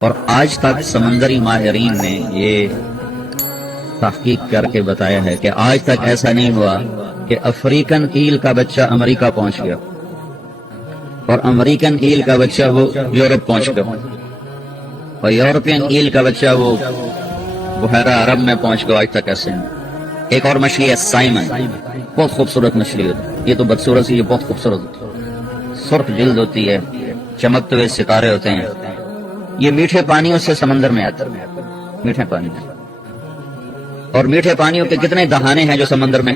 اور آج تک سمندری ماہرین نے یہ تحقیق کر کے بتایا ہے کہ آج تک ایسا نہیں ہوا کہ افریقن ایل کا بچہ امریکہ پہنچ گیا اور امریکن ایل کا بچہ وہ یورپ پہنچ گیا اور یورپین ایل کا بچہ وہ بحیرہ عرب میں پہنچ گیا. آج تک ایسے نہیں. ایک اور مچھلی ہے سائمن، بہت خوبصورت مچھلی ہوتی ہے. یہ تو بدصورت سی، یہ بہت خوبصورت ہوتی ہے، سرخ جلد ہوتی ہے، چمکتے ہوئے ستارے ہوتے ہیں. یہ میٹھے پانیوں سے سمندر میں آتا ہے، میٹھے پانی میں. اور میٹھے پانیوں کے کتنے دہانے ہیں جو سمندر میں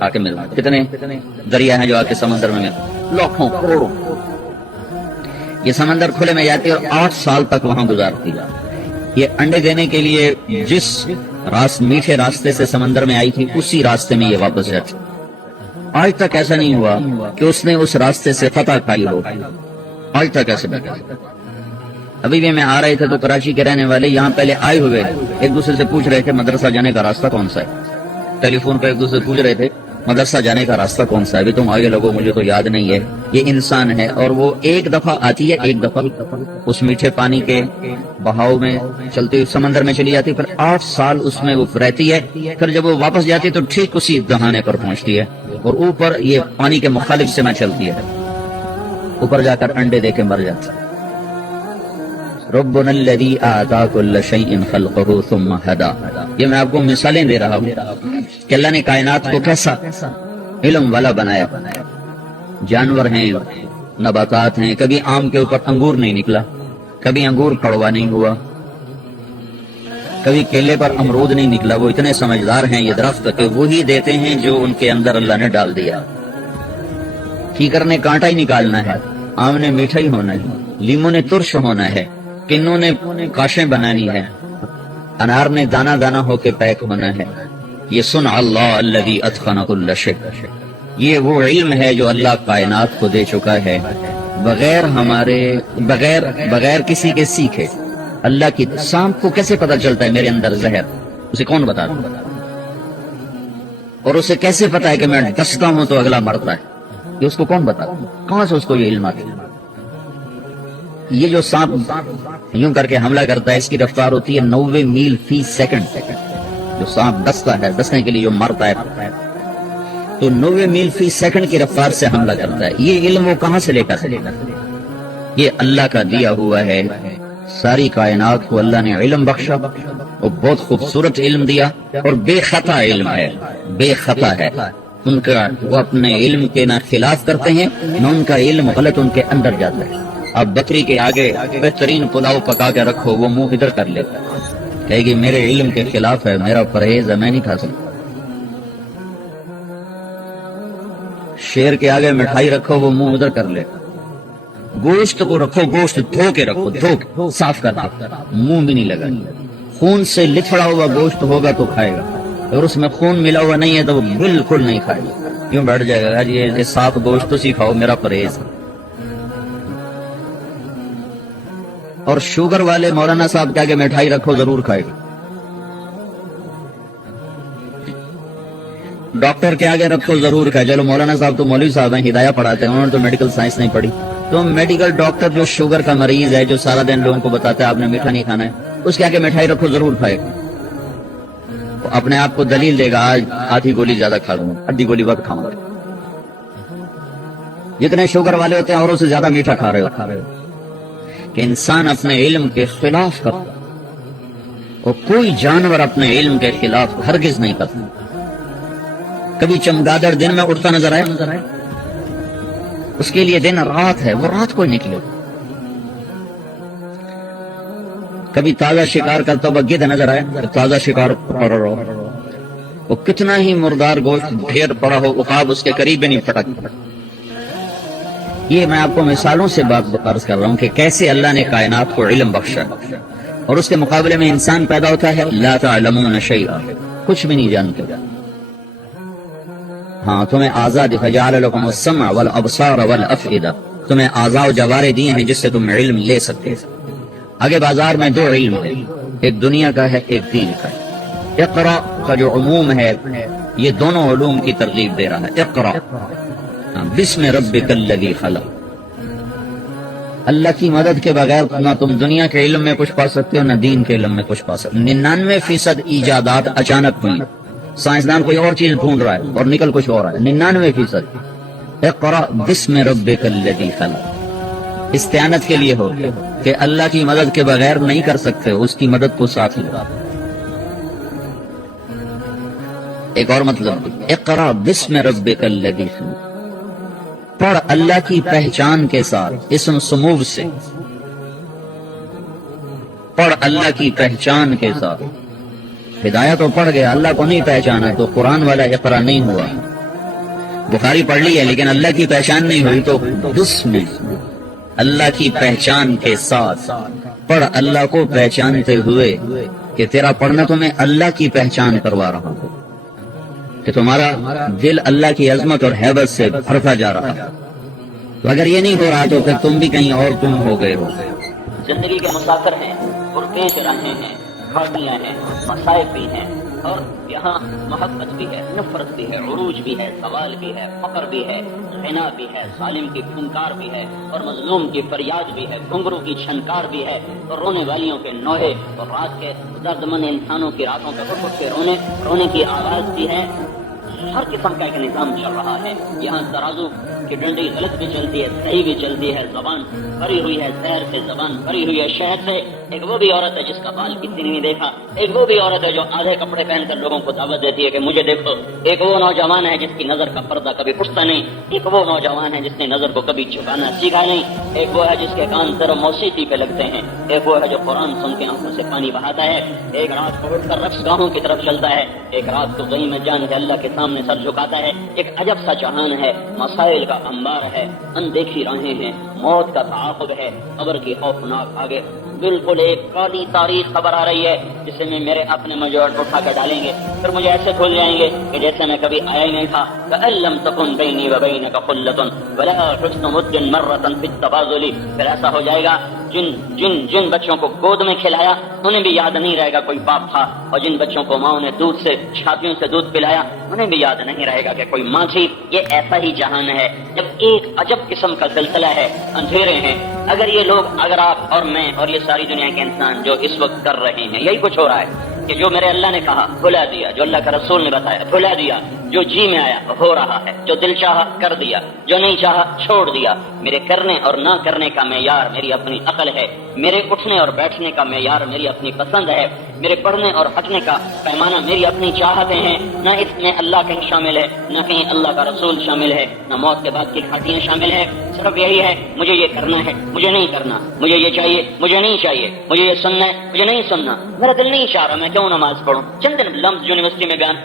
آ کے مل رہے ہیں، کتنے دریا ہیں جو آ کے سمندر میں مل، لاکھوں کروڑوں. یہ سمندر کھلے میں جاتی ہے اور 8 سال تک وہاں گزارتی ہے. یہ انڈے دینے کے لیے جس میٹھے راستے سے سمندر میں آئی تھی اسی راستے میں یہ واپس جاتی. آج تک ایسا نہیں ہوا کہ اس نے اس راستے سے فتح کھائی ہو. آج تک ایسا نہیں. ابھی بھی میں آ رہے تھے تو کراچی کے رہنے والے یہاں پہلے آئے ہوئے ایک دوسرے سے پوچھ رہے تھے مدرسہ جانے کا راستہ کون سا ہے. ٹیلی فون پہ ایک دوسرے سے پوچھ رہے تھے مدرسہ جانے کا راستہ کون سا ہے. ابھی تم آگے لگو، مجھے تو یاد نہیں ہے. یہ انسان ہے اور وہ ایک دفعہ آتی ہے، ایک دفعہ اس میٹھے پانی کے بہاؤ میں چلتی ہوئی سمندر میں چلی جاتی، پھر 8 سال اس میں وہ رہتی ہے. پھر جب وہ واپس جاتی ہے تو ٹھیک اسی دہانے پر پہنچتی ہے اور اوپر یہ پانی کے مخالف سے میں چلتی ہے، اوپر جا کر انڈے دے کے مر جاتی ہے. ربنا الذی اعطى كل شيء خلقه ثم هدى. یہ میں آپ کو مثالیں دے رہا ہوں کہ اللہ نے کائنات کو کیسا علم والا بنایا. جانور ہیں، نباتات ہیں. کبھی آم کے اوپر انگور نہیں نکلا، کبھی انگور کڑوا نہیں ہوا، کبھی کیلے پر امرود نہیں نکلا. وہ اتنے سمجھدار ہیں یہ درخت کہ وہی دیتے ہیں جو ان کے اندر اللہ نے ڈال دیا. کیکر نے کانٹا ہی نکالنا ہے، آم نے میٹھا ہی ہونا ہے، لیمو نے ترش ہونا ہے، کنوں نے کاشیں بنانی ہے، انار نے دانا دانا ہو کے پیک ہونا ہے. یہ صنع اللہ الذی اتقن کل شیء. یہ وہ علم ہے جو اللہ کائنات کو دے چکا ہے بغیر کسی کے سیکھے. اللہ کی سانپ کو کیسے پتا چلتا ہے میرے اندر زہر؟ اسے کون بتا دوں؟ اور اسے کیسے پتا ہے کہ میں ڈستا ہوں تو اگلا مرتا ہے؟ یہ اس کو کون بتا دوں؟ کہاں سے اس کو یہ علم آتی ہے؟ یہ جو سانپ یوں کر کے حملہ کرتا ہے اس کی رفتار ہوتی ہے 90 میل فی سیکنڈ. جو سانپ ڈستا ہے، ڈسنے کے لیے جو مرتا ہے تو 90 میل فی سیکنڈ کی رفتار سے حملہ کرتا ہے. یہ علم وہ کہاں سے لے کر؟ یہ اللہ کا دیا ہوا ہے. ساری کائنات کو اللہ نے علم بخشا، وہ بہت خوبصورت علم دیا اور بے خطا علم ہے، بے خطا ہے. ان کا وہ اپنے علم کے نہ خلاف کرتے ہیں نہ ان کا علم غلط ان کے اندر جاتا ہے. اب بکری کے آگے بہترین پلاؤ پکا کے رکھو، وہ منہ ادھر کر لیتا ہے، کہے گی میرے علم کے خلاف ہے، میرا پرہیز ہے، میں نہیں کھا سکتا. شیر کے آگے مٹھائی رکھو، وہ منہ ادھر کر لے. گوشت کو رکھو، گوشت دھو کے رکھو، دھو کے صاف کر دو، منہ بھی نہیں لگا. خون سے لتھڑا ہوا گوشت ہوگا تو کھائے گا، اور اس میں خون ملا ہوا نہیں ہے تو وہ بالکل نہیں کھائے گا. یوں بیٹھ جائے گا یہ صاف گوشت تو سکھاؤ، میرا پرہیز. اور شوگر والے مولانا صاحب کے آگے مٹھائی رکھو، ضرور کھائے گا. ڈاکٹر کے آگے رکھو، ضرور کھائے. چلو مولانا صاحب تو مولوی صاحب ہیں، ہدایہ پڑھاتے ہیں، انہوں نے تو میڈیکل سائنس نہیں پڑھی. تو میڈیکل ڈاکٹر جو شوگر کا مریض ہے، جو سارا دن لوگوں کو بتاتا ہے آپ نے میٹھا نہیں کھانا ہے، اس کے آگے مٹھائی رکھو، ضرور کھائے گا. اپنے آپ کو دلیل دے گا آج آدھی گولی زیادہ کھا لوں گا، آدھی گولی وقت کھاؤں گا. جتنے شوگر والے ہوتے ہیں اوروں سے زیادہ میٹھا کھا رہے ہو. کہ انسان اپنے علم کے خلاف کرتا، اور کوئی جانور اپنے علم کے خلاف ہرگز نہیں کرتا. کبھی چمگادڑ دن میں اٹھتا نظر آئے؟ اس کے لیے دن رات ہے، وہ رات کو نکلے. کبھی تازہ شکار کرتا ہوا گدھ نظر آئے؟ تازہ شکار وہ کتنا ہی مردار گوشت ڈھیر پڑا ہو، عقاب اس کے قریب بھی نہیں پھٹکتا. یہ میں آپ کو مثالوں سے بات عرض کر رہا ہوں کہ کیسے اللہ نے کائنات کو علم بخشا، اور اس کے مقابلے میں انسان پیدا ہوتا ہے لا تعلمون شیئا، کچھ بھی نہیں جانتے. ہاں تمہیں آزاد فجعل لکم السمع والابصار والافئدہ، تمہیں اعضاء و جوارح دیے ہیں جس سے تم علم لے سکتے. آگے بازار میں 2 علم ہے، ایک دنیا کا ہے، ایک دین کا ہے. اقرا کا جو عموم ہے یہ دونوں علوم کی ترغیب دے رہا ہے. اقرا بسم ربک الذی خلق. اللہ کی مدد کے بغیر نہ تم دنیا کے علم میں کچھ پا سکتے ہو نہ دین کے علم میں کچھ پا سکتے ہو۔ 99% ایجادات اچانک ہوئی، سائنسدان کوئی اور چیز ڈھونڈ رہا ہے اور نکل کچھ اور ہے۔ 99%۔ اقرأ بسم ربک الذی خلق، استعانت کے لیے ہو کہ اللہ کی مدد کے بغیر نہیں کر سکتے، اس کی مدد کو ساتھ لگا۔ ایک اور مطلب، اقرأ بسم ربک الذی خلق، پڑھ اللہ کی پہچان کے ساتھ، اسم سمو سے پڑھ اللہ کی پہچان کے ساتھ۔ ہدایت تو پڑھ گیا، اللہ کو نہیں پہچانا تو قرآن والا اقرا نہیں ہوا۔ بخاری پڑھ لی ہے لیکن اللہ کی پہچان نہیں ہوئی تو بسم اللہ کی پہچان کے ساتھ پڑھ، اللہ کو پہچانتے ہوئے کہ تیرا پڑھنا تو میں اللہ کی پہچان کروا رہا ہوں، کہ تمہارا دل اللہ کی عظمت اور ہیبت سے بھرتا جا رہا ہے۔ تو اگر یہ نہیں ہو رہا تو پھر تم بھی کہیں اور تم ہو گئے ہو۔ زندگی کے مسافر ہیں، پرپیش رہے ہیں، گھاٹیاں ہیں، مصائب بھی ہیں، اور یہاں محبت بھی ہے، نفرت بھی ہے، عروج بھی ہے، سوال بھی ہے، فقر بھی ہے، غنا بھی ہے، ظالم کی پھنکار بھی ہے، اور مظلوم کی فریاد بھی ہے، گھنگرو کی چھنکار بھی ہے، اور رونے والیوں کے نوحے، اور رات کے دردمند انسانوں کی راتوں پہ اٹھ کے رونے کی آواز بھی ہے۔ ہر قسم کا ایک نظام چل رہا ہے۔ یہاں ترازو کی ڈنڈی غلط بھی چلتی ہے، صحیح بھی چلتی ہے، زبان بھری ہوئی ہے زہر سے، زبان بھری ہوئی ہے شہد سے۔ ایک وہ بھی عورت ہے جس کا بال کسی نے نہیں دیکھا، ایک وہ بھی عورت ہے جو آدھے کپڑے پہن کر لوگوں کو دعوت دیتی ہے کہ مجھے دیکھو، ایک وہ نوجوان ہے جس کی نظر کا پردہ کبھی اٹھتا نہیں، ایک وہ نوجوان ہے جس نے نظر کو کبھی چھپانا سیکھا نہیں، ایک وہ ہے جس کے کان صرف موسیقی پہ لگتے ہیں، ایک وہ ہے جو قرآن سن کے آنکھوں سے پانی بہاتا ہے، ایک رات کو اٹھ کر رقص گاہوں کی طرف چلتا ہے، ایک رات کو غم میں جان کے اللہ کے سامنے سر جھکاتا ہے۔ ایک عجب سا جہان ہے، مسائل کا انبار ہے، اندیکھی راہیں ہیں، موت کا تعاقب ہے، قبر کی خوفناک آگے بالکل ایک کالی تاریخ خبر آ رہی ہے جسے میں میرے اپنے مجھے اٹھا کے ڈالیں گے، پھر مجھے ایسے کھل جائیں گے کہ جیسے میں کبھی آیا ہی نہیں تھا۔ کأن لم تكن بینی وبینک خلۃ ولا حسن مد مرۃ فی التباذل، پھر ایسا ہو جائے گا جن بچوں کو گود میں کھلایا انہیں بھی یاد نہیں رہے گا کوئی باپ تھا، اور جن بچوں کو ماں نے دودھ سے چھاتیوں سے دودھ پلایا انہیں بھی یاد نہیں رہے گا کہ کوئی ماں تھی۔ یہ ایسا ہی جہان ہے جب ایک عجب قسم کا سلسلہ ہے، اندھیرے ہیں۔ اگر آپ اور میں اور یہ ساری دنیا کے انسان جو اس وقت کر رہے ہیں، یہی کچھ ہو رہا ہے کہ جو میرے اللہ نے کہا بھلا دیا، جو اللہ کا رسول نے بتایا بھلا دیا، جو جی میں آیا ہو رہا ہے، جو دل چاہا کر دیا، جو نہیں چاہا چھوڑ دیا۔ میرے کرنے اور نہ کرنے کا معیار میری اپنی عقل ہے، میرے اٹھنے اور بیٹھنے کا معیار میری اپنی پسند ہے، میرے پڑھنے اور ہٹنے کا پیمانہ میری اپنی چاہتیں ہیں۔ نہ اس میں اللہ کہیں شامل ہے، نہ کہیں اللہ کا رسول شامل ہے، نہ موت کے بعد کی گھاٹیاں شامل ہے۔ صرف یہی ہے مجھے یہ کرنا ہے، مجھے نہیں کرنا، مجھے یہ چاہیے، مجھے نہیں چاہیے، مجھے یہ سننا ہے، مجھے نہیں سننا، میرا دل نہیں چاہ رہا میں کیوں نماز پڑھوں۔ چند لمز یونیورسٹی میں بیان،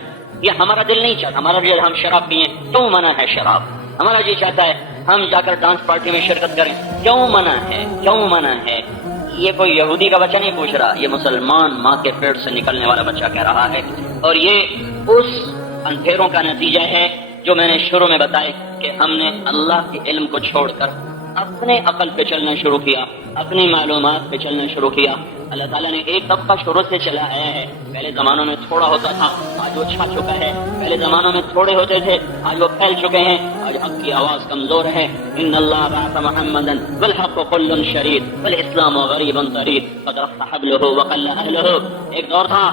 یہ ہمارا دل نہیں چاہتا، ہمارا دل ہم شراب پئیں کیوں منع ہے شراب، ہمارا جی چاہتا ہے ہم جا کر ڈانس پارٹی میں شرکت کریں، کیوں منع ہے، کیوں منع ہے۔ یہ کوئی یہودی کا بچہ نہیں پوچھ رہا، یہ مسلمان ماں کے پیٹ سے نکلنے والا بچہ کہہ رہا ہے، اور یہ اس اندھیروں کا نتیجہ ہے جو میں نے شروع میں بتائے کہ ہم نے اللہ کے علم کو چھوڑ کر اپنے عقل پہ چلنا شروع کیا، اپنی معلومات پہ چلنا شروع کیا۔ اللہ تعالیٰ نے ایک طبقہ شروع سے چلا آیا ہے، پہلے زمانوں میں تھوڑا ہوتا تھا، آج وہ چھا چکا ہے، پہلے زمانوں میں تھوڑے ہوتے تھے، آج وہ پھیل چکے ہیں، آج حق کی آواز کمزور ہے۔ ان اللہ بعث محمدا والحق کل شرید والاسلام غریب طرید قد رفع حبلہ وقل اہلہ۔ ایک دور تھا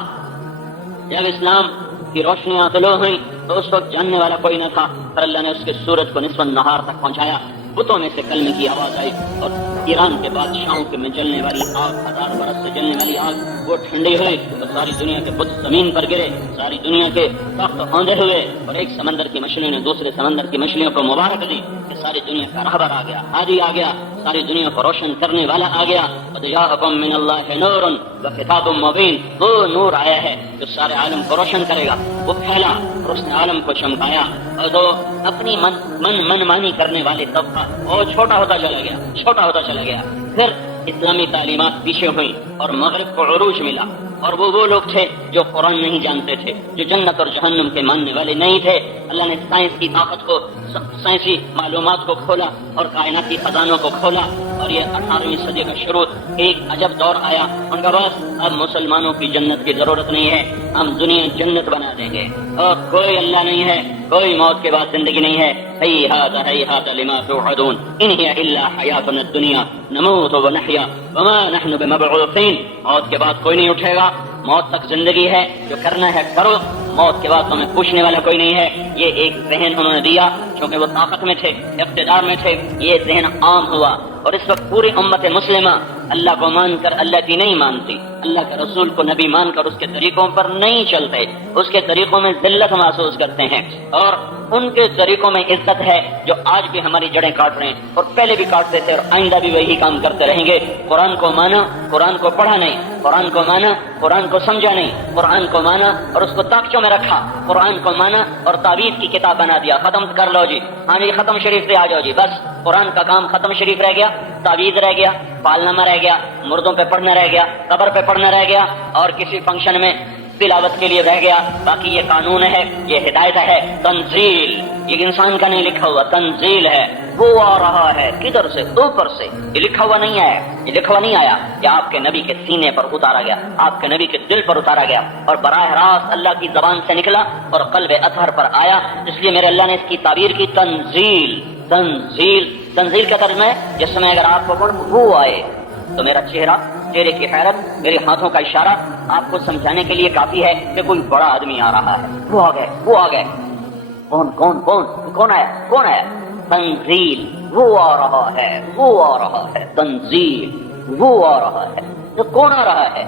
جب اسلام کی روشنیاں طلوع ہوئی تو اس وقت جاننے والا کوئی نہ تھا، پر اللہ نے اس کے سورج کو نصف النہار تک پہنچایا، بتوں میں سے کلمے کی آواز آئی، اور ایران کے بادشاہوں کے میں جلنے والی آگ، 1000 برس سے جلنے والی آگ وہ ٹھنڈی ہوئی تو ساری دنیا کے بت زمین پر گرے، ساری دنیا کے تخت ہوندے ہوئے، اور ایک سمندر کی مچھلی نے دوسرے سمندر کی مچھلیوں کو مبارک دی کہ ساری دنیا کا رہبر آ گیا، ہادی آ گیا، ساری دنیا کو روشن کرنے والا آ گیا۔ قد جاءکم من اللہ نور وکتاب مبین، وہ نور آیا ہے جو سارے عالم کو روشن کرے گا، وہ پھیلا اور اس نے عالم کو چمکایا، اور جو اپنی من مانی کرنے والے طبقہ وہ چھوٹا ہوتا چلا گیا، چھوٹا ہوتا چلا گیا۔ پھر اسلامی تعلیمات پیچھے ہوئی اور مغرب کو عروج ملا، اور وہ لوگ تھے جو قرآن نہیں جانتے تھے، جو جنت اور جہنم کے ماننے والے نہیں تھے۔ اللہ نے سائنس کی طاقت کو، سائنسی معلومات کو کھولا اور کائناتی خزانوں کو کھولا، اور اور یہ 18ویں صدی کا شروع ایک عجب دور آیا. ان کا بس اب مسلمانوں کی جنت کی ضرورت نہیں ہے, ہم دنیا جنت بنا دیں گے, اور کوئی اللہ نہیں ہے, کوئی موت کے بعد زندگی نہیں ہے. ہیہات لما توعدون ان ہی الا حیاتنا الدنیا نموت ونحیا وما نحن بمبعوثین. موت کے بعد کوئی نہیں اٹھے گا, موت تک زندگی ہے, جو کرنا ہے کرو, موت کے بعد تمہیں پوچھنے والا کوئی نہیں ہے. یہ ایک ذہن انہوں نے دیا, کیونکہ وہ طاقت میں تھے, اقتدار میں تھے, یہ ذہن عام ہوا. اور اس وقت پوری امت مسلمہ اللہ کو مان کر اللہ کی نہیں مانتی, اللہ کے رسول کو نبی مان کر اس کے طریقوں پر نہیں چلتے, اس کے طریقوں میں ذلت محسوس کرتے ہیں, اور ان کے طریقوں میں عزت ہے جو آج بھی ہماری جڑیں کاٹ رہے ہیں, اور پہلے بھی کاٹتے تھے, اور آئندہ بھی وہی کام کرتے رہیں گے. قرآن کو مانا, قرآن کو پڑھا نہیں, قرآن کو مانا, قرآن کو سمجھا نہیں, قرآن کو مانا اور اس کو تاکچوں میں رکھا, قرآن کو مانا اور تعویذ کی کتاب بنا دیا. ختم کر لو جی, ہاں جی ختم شریف سے آ جاؤ جی, بس قرآن کا کام ختم شریف رہ گیا, تعویذ رہ گیا, پالنامہ رہ گیا, مردوں پہ پڑھنا رہ گیا, قبر پہ پڑھنا رہ گیا, اور کسی فنکشن میں تلاوت کے لیے رہ گیا. باقی یہ قانون ہے, یہ ہدایت ہے, تنزیل, یہ انسان کا نہیں لکھا ہوا, تنزیل ہے. وہ آ رہا ہے کدھر سے, اوپر سے, یہ لکھا ہوا نہیں ہے, یہ لکھا ہوا نہیں آیا, یہ آپ کے نبی کے سینے پر اتارا گیا, آپ کے نبی کے دل پر اتارا گیا, اور براہ راست اللہ کی زبان سے نکلا اور قلب اطہر پر آیا. اس لیے میرے اللہ نے اس کی تعبیر کی تنزیل. تنزیل, تنزیل کا ترجمہ ہے جس میں اگر آپ کو وہ آئے تو میرا چہرہ, چہرے کی حیرت, میرے ہاتھوں کا اشارہ آپ کو سمجھانے کے لیے کافی ہے کہ کوئی بڑا آدمی آ رہا ہے. وہ آ گئے, وہ آ گئے. کون کون کون کون آیا, کون آیا؟ تنزیل, وہ آ رہا ہے, وہ آ رہا ہے. تنزیل, وہ آ رہا ہے. تو کون آ رہا ہے,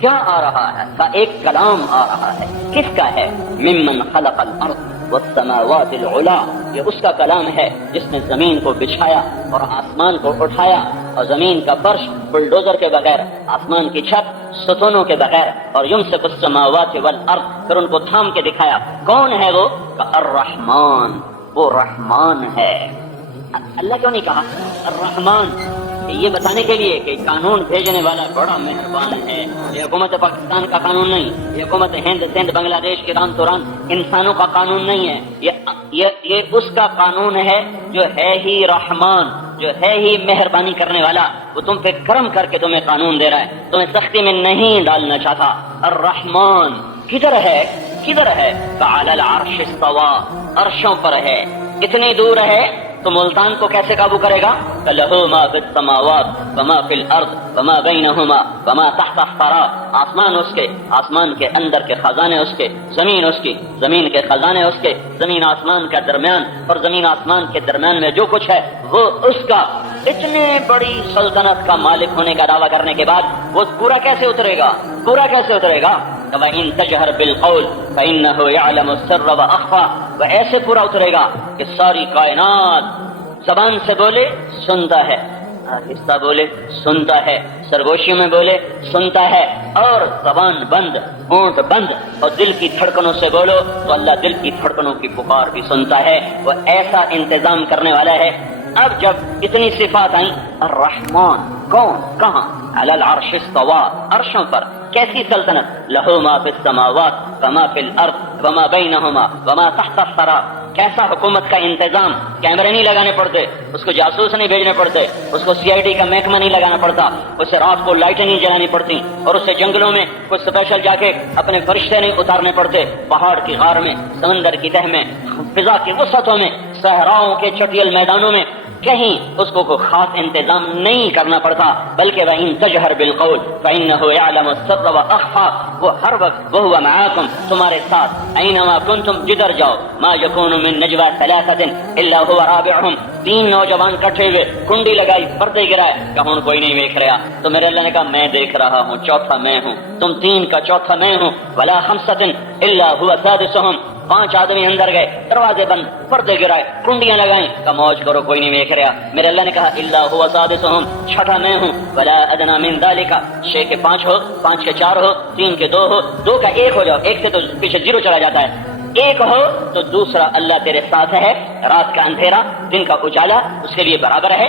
کیا آ رہا ہے؟ کا ایک کلام آ رہا ہے. کس کا ہے؟ ممن خلق الارض والسماوات العلا, یہ اس کا کلام ہے جس نے زمین کو بچھایا اور آسمان کو اٹھایا, اور زمین کا فرش بلڈوزر کے بغیر, آسمان کی چھت ستونوں کے بغیر, اور یمسک السماوات والارض, پھر ان کو تھام کے دکھایا. کون ہے وہ؟ الرحمن, وہ رحمان ہے. اللہ کیوں نہیں کہا الرحمن؟ یہ بتانے کے لیے کہ قانون بھیجنے والا بڑا مہربان ہے. یہ حکومت پاکستان کا قانون نہیں, یہ حکومت ہند, سندھ, بنگلہ دیش, ایران, توران, انسانوں کا قانون نہیں ہے. یہ اس کا قانون ہے جو ہے ہی رحمان, جو ہے ہی مہربانی کرنے والا. وہ تم پہ کرم کر کے تمہیں قانون دے رہا ہے, تمہیں سختی میں نہیں ڈالنا چاہتا. الرحمان کدھر ہے, کدھر ہے؟ فعلی العرش استوى, عرشوں پر ہے. کتنی دور ہے؟ تو ملتان کو کیسے قابو کرے گا؟ لَهُ مَا فِي السَّمَاوَاتِ وَمَا فِي الْأَرْضِ وَمَا بَيْنَهُمَا وَمَا تَحْتَ الثَّرَى, آسمان اس کے, آسمان کے اندر کے خزانے اس کے, زمین اس کی, زمین کے خزانے اس کے, زمین آسمان کا درمیان, اور زمین آسمان کے درمیان میں جو کچھ ہے وہ اس کا. اتنے بڑی سلطنت کا مالک ہونے کا دعویٰ کرنے کے بعد وہ پورا کیسے اترے گا, پورا کیسے اترے گا؟ وَإِن تَجْهَرْ بِالْقَوْلِ فَإِنَّهُ يَعْلَمُ السِّرَّ وَأَخْفَى, وہ ایسے پورا اترے گا کہ ساری کائنات زبان سے بولے سنتا ہے, آہستہ بولے سنتا ہے, سرگوشیوں میں بولے سنتا ہے, اور زبان بند, ہونٹ بند, اور دل کی دھڑکنوں سے بولو تو اللہ دل کی دھڑکنوں کی پکار بھی سنتا ہے. وہ ایسا انتظام کرنے والا ہے. اب جب اتنی صفات آئیں, الرحمن کون, کہاں؟ علی العرش استوى, عرشوں پر. کیسی سلطنت؟ لہو ما فی السماوات وما فی الارض وما بینہما وما تحت الثری, کیسا حکومت کا انتظام. کیمرے نہیں لگانے پڑتے, اس کو جاسوس نہیں بھیجنے پڑتے, اس کو سی آئی ڈی کا محکمہ نہیں لگانا پڑتا, اسے رات کو لائٹیں نہیں جلانی پڑتی, اور اسے جنگلوں میں کچھ اسپیشل جا کے اپنے فرشتے نہیں اتارنے پڑتے, پہاڑ کی غار میں, سمندر کی تہ میں, فضا کی وسعتوں میں, صحراؤں کے چٹیل میدانوں میں کہیں اس کو کوئی خاص انتظام نہیں کرنا پڑتا. بلکہ وَإِن تَجْهَرْ بِالْقَوْلِ فَإِنَّهُ يَعْلَمُ السِّرَّ وَأَخْفَى, وہ ہر وقت وَهُوَ مَعَاكُمْ, تمہارے ساتھ, أَيْنَمَا كُنْتُمْ, جدھر جاؤ, مَا يَكُونُ مِن نَجْوَى ثَلَاثَةٍ إِلَّا هُوَ رَابِعُهُمْ, تین نوجوان کٹھے ہوئے, کنڈی لگائی, پردے گرائے, کہاں کوئی نہیں دیکھ رہا, تو میرے اللہ نے کہا میں دیکھ رہا ہوں, چوتھا میں ہوں, تم تین کا چوتھا میں ہوں. وَلَا خَمْسَةٍ إِلَّا هُوَ سَادِسُهُمْ, پانچ آدمی اندر گئے, دروازے بند, پردے گرائے, کنڈیاں لگائیں, کہ موج کرو کوئی نہیں دیکھ رہا. میرے اللہ نے کہا الا هو سادسهم, چھٹا میں ہوں. ولا ادنى من ذلك, 6 کے 5 ہو, 5 کے 4 ہو, 3 کے 2 ہو, 2 کا 1 ہو جاؤ, 1 سے تو پیچھے 0 چلا جاتا ہے. 1 ہو تو دوسرا اللہ تیرے ساتھ ہے. رات کا اندھیرا دن کا اجالا اس کے لیے برابر ہے.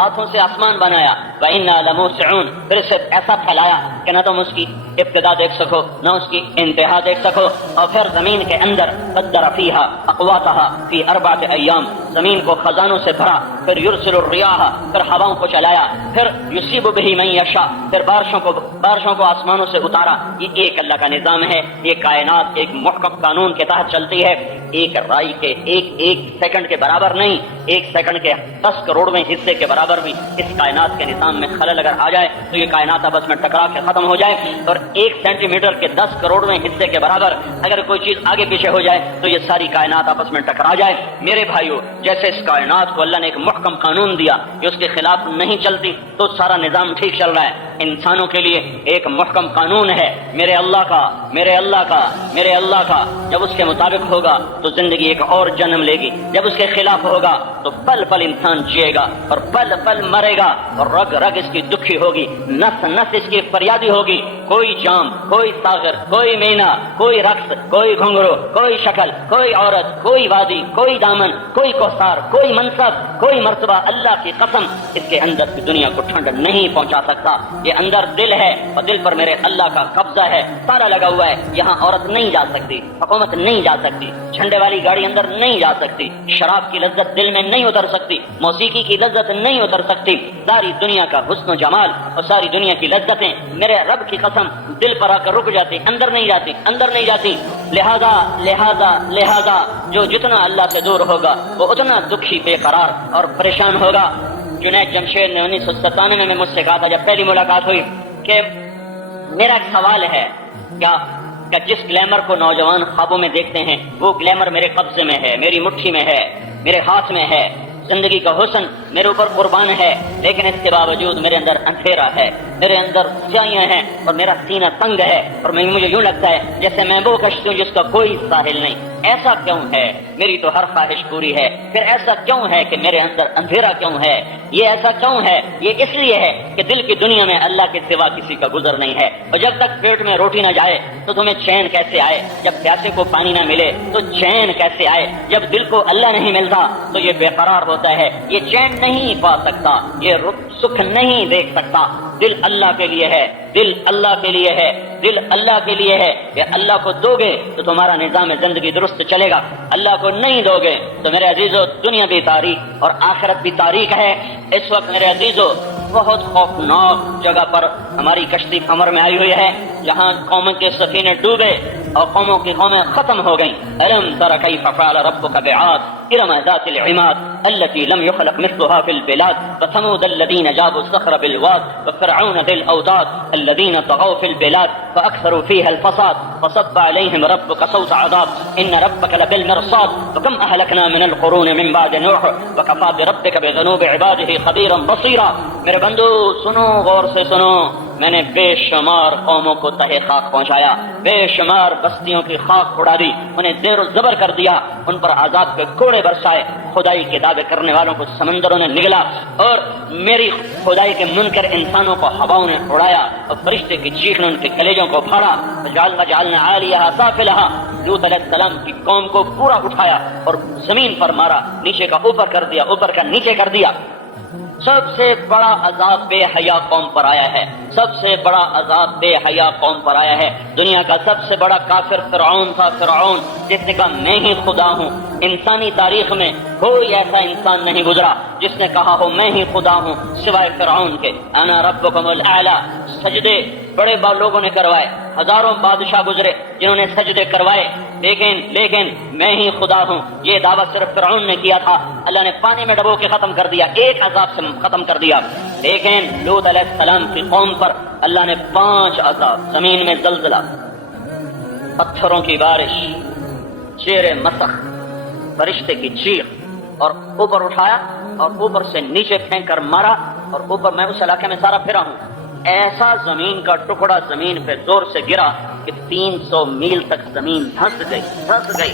ہاتھوں سے آسمان بنایا وَإِنَّا لَمُوسِعُونَ، پھر اسے ایسا پھیلایا کہ نہ تم اس کی ابتدا دیکھ سکو نہ اس کی انتہا دیکھ سکو، اور پھر زمین کے اندر قدر فیہا اقواتہا فی 4 ایام، زمین کو خزانوں سے بھرا، پھر یرسل الریاح، پھر ہواؤں کو چلایا، پھر یصیب بہ من یشاء، پھر بارشوں کو آسمانوں سے اتارا۔ یہ ایک اللہ کا نظام ہے، یہ کائنات ایک محکم قانون کے تحت چلتی ہے، ایک رائی کے ایک سیکنڈ کے برابر نہیں، 1 سیکنڈ کے 10 کروڑویں حصے کے برابر بھی اس کائنات کے نظام میں خلل اگر آ جائے تو یہ کائنات آپس میں ٹکرا کے ختم ہو جائے، اور 1 سینٹی میٹر کے 10 کروڑویں حصے کے برابر اگر کوئی چیز آگے پیچھے ہو جائے تو یہ ساری کائنات آپس میں ٹکرا جائے۔ میرے بھائیو، جیسے اس کائنات کو اللہ نے ایک محکم قانون دیا کہ اس کے خلاف نہیں چلتی تو سارا نظام ٹھیک چل رہا ہے، انسانوں کے لیے ایک محکم قانون ہے میرے اللہ کا، میرے اللہ کا، میرے اللہ کا۔ جب اس کے مطابق ہوگا تو زندگی ایک اور جنم لے گی، جب اس کے خلاف ہوگا تو پل پل انسان جیے گا اور پل پل مرے گا، اور رگ رگ اس کی دکھی ہوگی، نس نس اس کی فریادی ہوگی۔ کوئی جام، کوئی ساغر، کوئی مینا، کوئی رقص، کوئی گھنگرو، کوئی شکل، کوئی عورت، کوئی وادی، کوئی دامن، کوئی کوثار، کوئی منصب، کوئی مرتبہ، اللہ کی قسم اس کے اندر کی دنیا کو ٹھنڈ نہیں پہنچا سکتا۔ یہ اندر دل ہے اور دل پر میرے اللہ کا قبضہ ہے، تالا لگا ہوا ہے، یہاں عورت نہیں جا سکتی، حکومت نہیں جا سکتی، جھنڈے والی گاڑی اندر نہیں جا سکتی، شراب کی لذت دل میں نہیں اتر سکتی، موسیقی کی لذت نہیں اتر سکتی، ساری دنیا کا حسن و جمال اور ساری دنیا کی لذتیں میرے رب کی قسم دل پر آ کر رک جاتی، اندر نہیں جاتی، اندر نہیں جاتی۔ لہذا لہذا لہذا جو جتنا اللہ سے دور ہوگا وہ اتنا دکھی، بے قرار اور پریشان ہوگا۔ جنید جمشید نے 1997 میں مجھ سے کہا تھا جب پہلی ملاقات ہوئی کہ میرا ایک سوال ہے، کیا کہ جس گلیمر کو نوجوان خوابوں میں دیکھتے ہیں وہ گلیمر میرے قبضے میں ہے، میری مٹھی میں ہے، میرے ہاتھ میں ہے، زندگی کا حسن میرے اوپر قربان ہے، لیکن اس کے باوجود میرے اندر اندھیرا ہے، میرے اندر سیاہیاں ہیں اور میرا سینہ تنگ ہے، اور مجھے یوں لگتا ہے جیسے میں وہ کشتی ہوں جس کا کوئی ساحل نہیں۔ ایسا کیوں ہے؟ میری تو ہر خواہش پوری ہے، پھر ایسا کیوں ہے کہ میرے اندر اندھیرا کیوں ہے؟ یہ ایسا کیوں ہے؟ یہ اس لیے ہے کہ دل کی دنیا میں اللہ کے سوا کسی کا گزر نہیں ہے، اور جب تک پیٹ میں روٹی نہ جائے تو تمہیں چین کیسے آئے؟ جب پیاسے کو پانی نہ ملے تو چین کیسے آئے؟ جب دل کو اللہ نہیں ملتا تو یہ بے قرار ہوتا ہے، یہ چین نہیں پا سکتا، یہ سکھ نہیں دیکھ سکتا۔ دل اللہ کے لیے ہے، دل اللہ کے لیے ہے، دل اللہ کے لیے ہے کہ اللہ کو دو گے تو تمہارا نظام زندگی درست چلے گا، اللہ کو نہیں دو گے تو میرے عزیزو دنیا بھی تاریخ اور آخرت بھی تاریخ ہے۔ اس وقت میرے عزیزو بہت خوفناک جگہ پر ہماری کشتی کمر میں آئی ہوئی ہے، جہاں قوموں کے سفینے ڈوبے اور قوموں کی قومیں ختم ہو گئیں۔ الم تر کیف فعل ربک بعاد ارم ذات العماد التي لم يخلق مثلها في البلاد وثمود الذين جابوا الصخر بالواد وفرعون ذي الاوتاد الذين طغوا في البلاد فاكثروا فيها الفساد فصب عليهم ربك صوت عذاب ان ربك لبالمرصاد وكم اهلكنا من القرون من بعد نوح وكفى بربك بذنوب عباده خبيرا بصيرا۔ میرے بندو سنو، غور سے سنو، میں نے بے شمار قوموں کو تہہ خاک پہنچایا، بے شمار بستیوں کی خاک اڑا دی، انہیں زیر و زبر کر دیا، ان پر عذاب کے کوڑے برسائے، خدائی کے دعوے کرنے والوں کو سمندروں نے نگلا، اور میری خدائی کے منکر انسانوں کو ہواؤں نے اڑایا، اور فرشتے کی چیخ نے ان کے کلیجوں کو پھاڑا۔ جعلنا عالیہا سافلہا، لوط علیہ السلام کی قوم کو پورا اٹھایا اور زمین پر مارا، نیچے کا اوپر کر دیا، اوپر کا نیچے کر دیا۔ سب سے بڑا عذاب بے حیا قوم پر آیا ہے، سب سے بڑا عذاب بے حیا قوم پر آیا ہے۔ دنیا کا سب سے بڑا کافر فرعون تھا، فرعون جس نے کہا میں ہی خدا ہوں۔ انسانی تاریخ میں کوئی ایسا انسان نہیں گزرا جس نے کہا ہو میں ہی خدا ہوں سوائے فرعون کے۔ انا ربکم الاعلی، سجدے بڑے لوگوں نے کروائے، ہزاروں بادشاہ گزرے جنہوں نے سجدے کروائے، لیکن میں ہی خدا ہوں یہ دعویٰ صرف فرعون نے کیا تھا، اللہ نے پانی میں ڈبو کے ختم کر دیا، ایک عذاب سے ختم کر دیا۔ لیکن لوط علیہ السلام کی قوم پر اللہ نے 5 عذاب، زمین میں زلزلہ، پتھروں کی بارش، شیر مسخ، فرشتے کی چیخ، اور اوپر اٹھایا اور اوپر سے نیچے پھینک کر مارا، اور اوپر میں اس علاقے میں سارا پھرا ہوں، ایسا زمین کا ٹکڑا زمین پہ زور سے گرا کہ 300 میل تک زمین دھنس گئی۔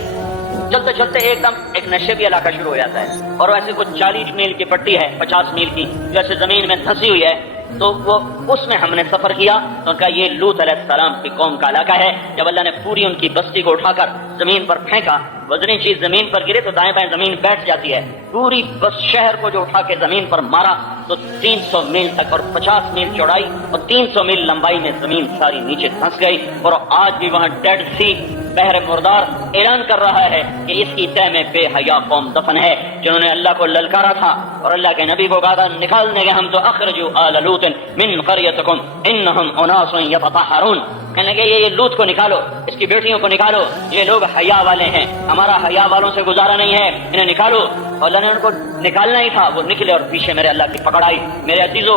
چلتے چلتے ایک نشیبی علاقہ شروع ہو جاتا ہے، اور ویسے کچھ 40 میل کی پٹی ہے، 50 میل کی، جیسے زمین میں دھنسی ہوئی ہے، تو وہ اس میں ہم نے سفر کیا تو ان کا یہ لوط علیہ السلام کی قوم کا علاقہ ہے۔ جب اللہ نے پوری ان کی بستی کو اٹھا کر زمین پر پھینکا وزنی چیز زمین پر گرے تو دائیں بائیں زمین بیٹھ جاتی ہے. پوری بس شہر کو جو اٹھا کے زمین پر مارا تو 300 میل تک اور 50 میل چوڑائی اور 300 میل لمبائی میں زمین ساری نیچے دھنس گئی. اور آج بھی وہاں ڈیڈ سی بحر مردار اعلان کر رہا ہے کہ اس کی تہ میں بے حیا قوم دفن ہے جنہوں نے اللہ کو للکارا تھا اور اللہ کے نبی کو کہا تھا نکال دیں گے ہم تو اخرجوا آل لوط من قریتکم انہم اناس یتطہرون. کہنے لگے یہ لوط کو نکالو، اس کی بیٹیوں کو نکالو، یہ لوگ حیا والے ہیں، ہمارا حیا والوں سے گزارا نہیں ہے، انہیں نکالو. اور اللہ نے ان کو نکالنا ہی تھا، وہ نکلے اور پیچھے میرے اللہ کی پکڑ آئی. میرے عزیزو،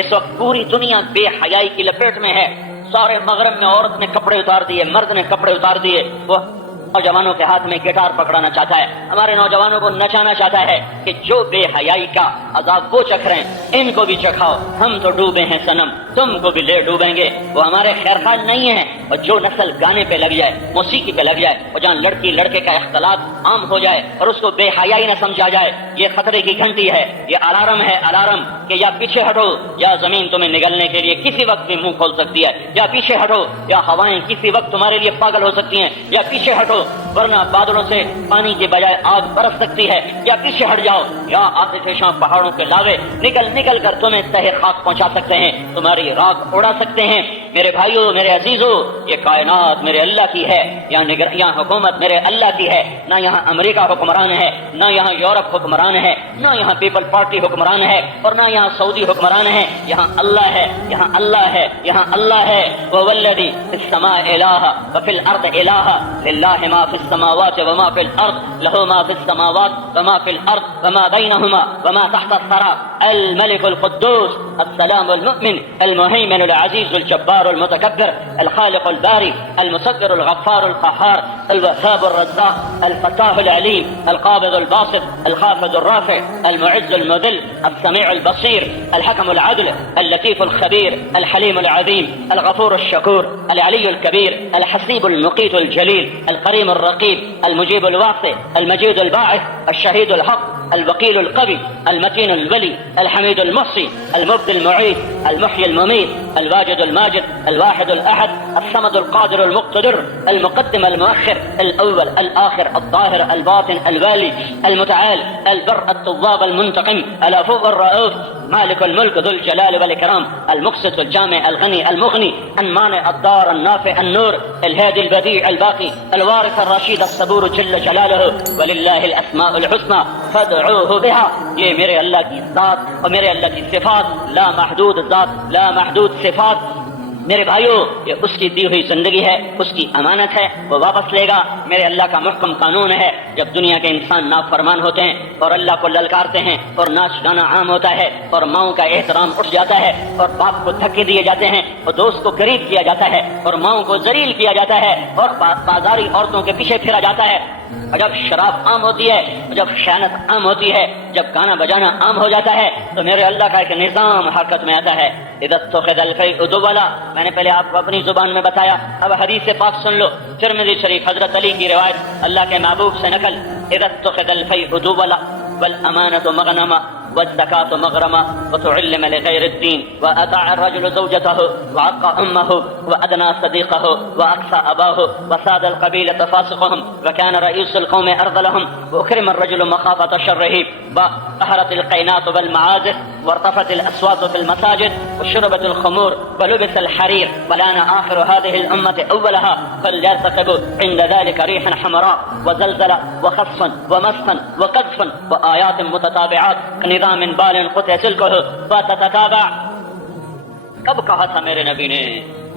اس وقت پوری دنیا بے حیائی کی لپیٹ میں ہے. سارے مغرب میں عورت نے کپڑے اتار دیے، مرد نے کپڑے اتار دیے. وہ نوجوانوں کے ہاتھ میں گٹار پکڑانا چاہتا ہے، ہمارے نوجوانوں کو نچانا چاہتا ہے کہ جو بے حیائی کا عذاب وہ چکھ رہے ہیں ان کو بھی چکھاؤ. ہم تو ڈوبے ہیں صنم، تم کو بھی لے ڈوبیں گے. وہ ہمارے خیر خواہ نہیں ہیں. اور جو نسل گانے پہ لگ جائے، موسیقی پہ لگ جائے، اور جہاں لڑکی لڑکے کا اختلاط عام ہو جائے اور اس کو بے حیائی نہ سمجھا جائے، یہ خطرے کی گھنٹی ہے، یہ الارم ہے، الارم کہ یا پیچھے ہٹو یا زمین تمہیں نگلنے کے لیے کسی وقت بھی منہ کھول سکتی ہے. یا پیچھے ہٹو یا ہوائیں کسی وقت تمہارے لیے پاگل ہو سکتی ہیں. یا پیچھے ہٹو ورنہ بادلوں سے پانی کے بجائے آگ برس سکتی ہے. یا پیچھے ہٹ جاؤ یا آتشاں پہاڑوں کے لاوے نکل کر تمہیں تہہ خاک پہنچا سکتے ہیں، تمہاری راکھ اڑا سکتے ہیں. میرے بھائیوں، میرے عزیزوں، یہ کائنات میرے اللہ کی ہے. یہاں حکومت میرے اللہ کی ہے. نہ یہاں امریکہ حکمران ہے، نہ یہاں یورپ حکمران ہے، نہ یہاں پیپل پارٹی حکمران ہے، اور نہ یہاں سعودی حکمران ہے. یہاں اللہ ہے، یہاں اللہ ہے، یہاں اللہ ہے. وَوَالَّذِي فِي السَّمَاءِ إِلَٰهٌ وَفِي الْأَرْضِ إِلَٰهٌ لِلَّهِ مَا فِي السَّمَاوَاتِ وَمَا فِي الْأَرْضِ لَهُ مَا فِي السَّمَاوَاتِ وَمَا فِي الْأَرْضِ وَمَا بَيْنَهُمَا وَمَا تَحْتَ الثَّرَى الملك القدوس السلام المؤمن المهيمن العزيز الجبار المتكبر الخالق الباري المصدر الغفار القهار الوهاب الرزاق الفتاح العليم القابض الباسط الخافض الرافع المعز المذل السميع البصير الحكم العدل اللطيف الخبير الحليم العظيم الغفور الشكور العلي الكبير الحسيب المقيت الجليل القريم الرقيب المجيب الواسع المجيد الباعث الشهيد الحق الوكيل القوي المتين الولي الحميد المحصي المبدي المعيد المحيي المميت الواجد الماجد الواحد الأحد الصمد القادر المقتدر المقدم المؤخر الأول الآخر الظاهر الباطن الوالي المتعال البر التواب المنتقم العفو الرؤوف مالك الملك ذو الجلال والإكرام المقسط الجامع الغني المغني المانع الضار النافع النور الهادي البديع الباقي الوارث الرشيد الصبور جل جلاله ولله الأسماء الحسنى فادعوه بها. یہ میرے اللہ کی ذات اور میرے اللہ کی صفات، لا محدود ذات لا محدود صفات. میرے بھائیوں، یہ اس کی دی ہوئی زندگی ہے، اس کی امانت ہے، وہ واپس لے گا. میرے اللہ کا محکم قانون ہے. جب دنیا کے انسان نافرمان ہوتے ہیں اور اللہ کو للکارتے ہیں اور ناچ گانا عام ہوتا ہے اور ماؤں کا احترام اٹھ جاتا ہے اور باپ کو دھکے دیے جاتے ہیں اور دوست کو غریب کیا جاتا ہے اور ماؤں کو ذلیل کیا جاتا ہے اور بازاری عورتوں کے پیچھے پھرا جاتا ہے، اور جب شراب عام ہوتی ہے، جب خیانت عام ہوتی ہے، جب گانا بجانا عام ہو جاتا ہے، تو میرے اللہ کا ایک نظام حرکت میں آتا ہے. اذا اتخذ الفیء دولا، میں نے پہلے آپ کو اپنی زبان میں بتایا، اب حدیث پاک سن لو. ترمذی شریف حضرت علی کی روایت اللہ کے محبوب سے نقل. اذا اتخذ الفیء دولا والامانة مغنما والزكاة مغرما وتعلم لغير الدين وأطاع الرجل زوجته وعق أمه وأدنى صديقه وأقصى أباه وساد القبيلة فاسقهم وكان رئيس القوم أرذلهم وأكرم الرجل مخافة شره وأهرت القينات والمعازف وارتفت الأصوات في المساجد وشربت الخمور ولبس الحرير ولان آخر هذه الأمة أولها فليرتقب عند ذلك ريحا حمراء وزلزل وخصفا ومسخا وقذفا وآيات متتابعات نظام بال قطع سلكه فتتتابع. کب کہا تھا میرے نبی نے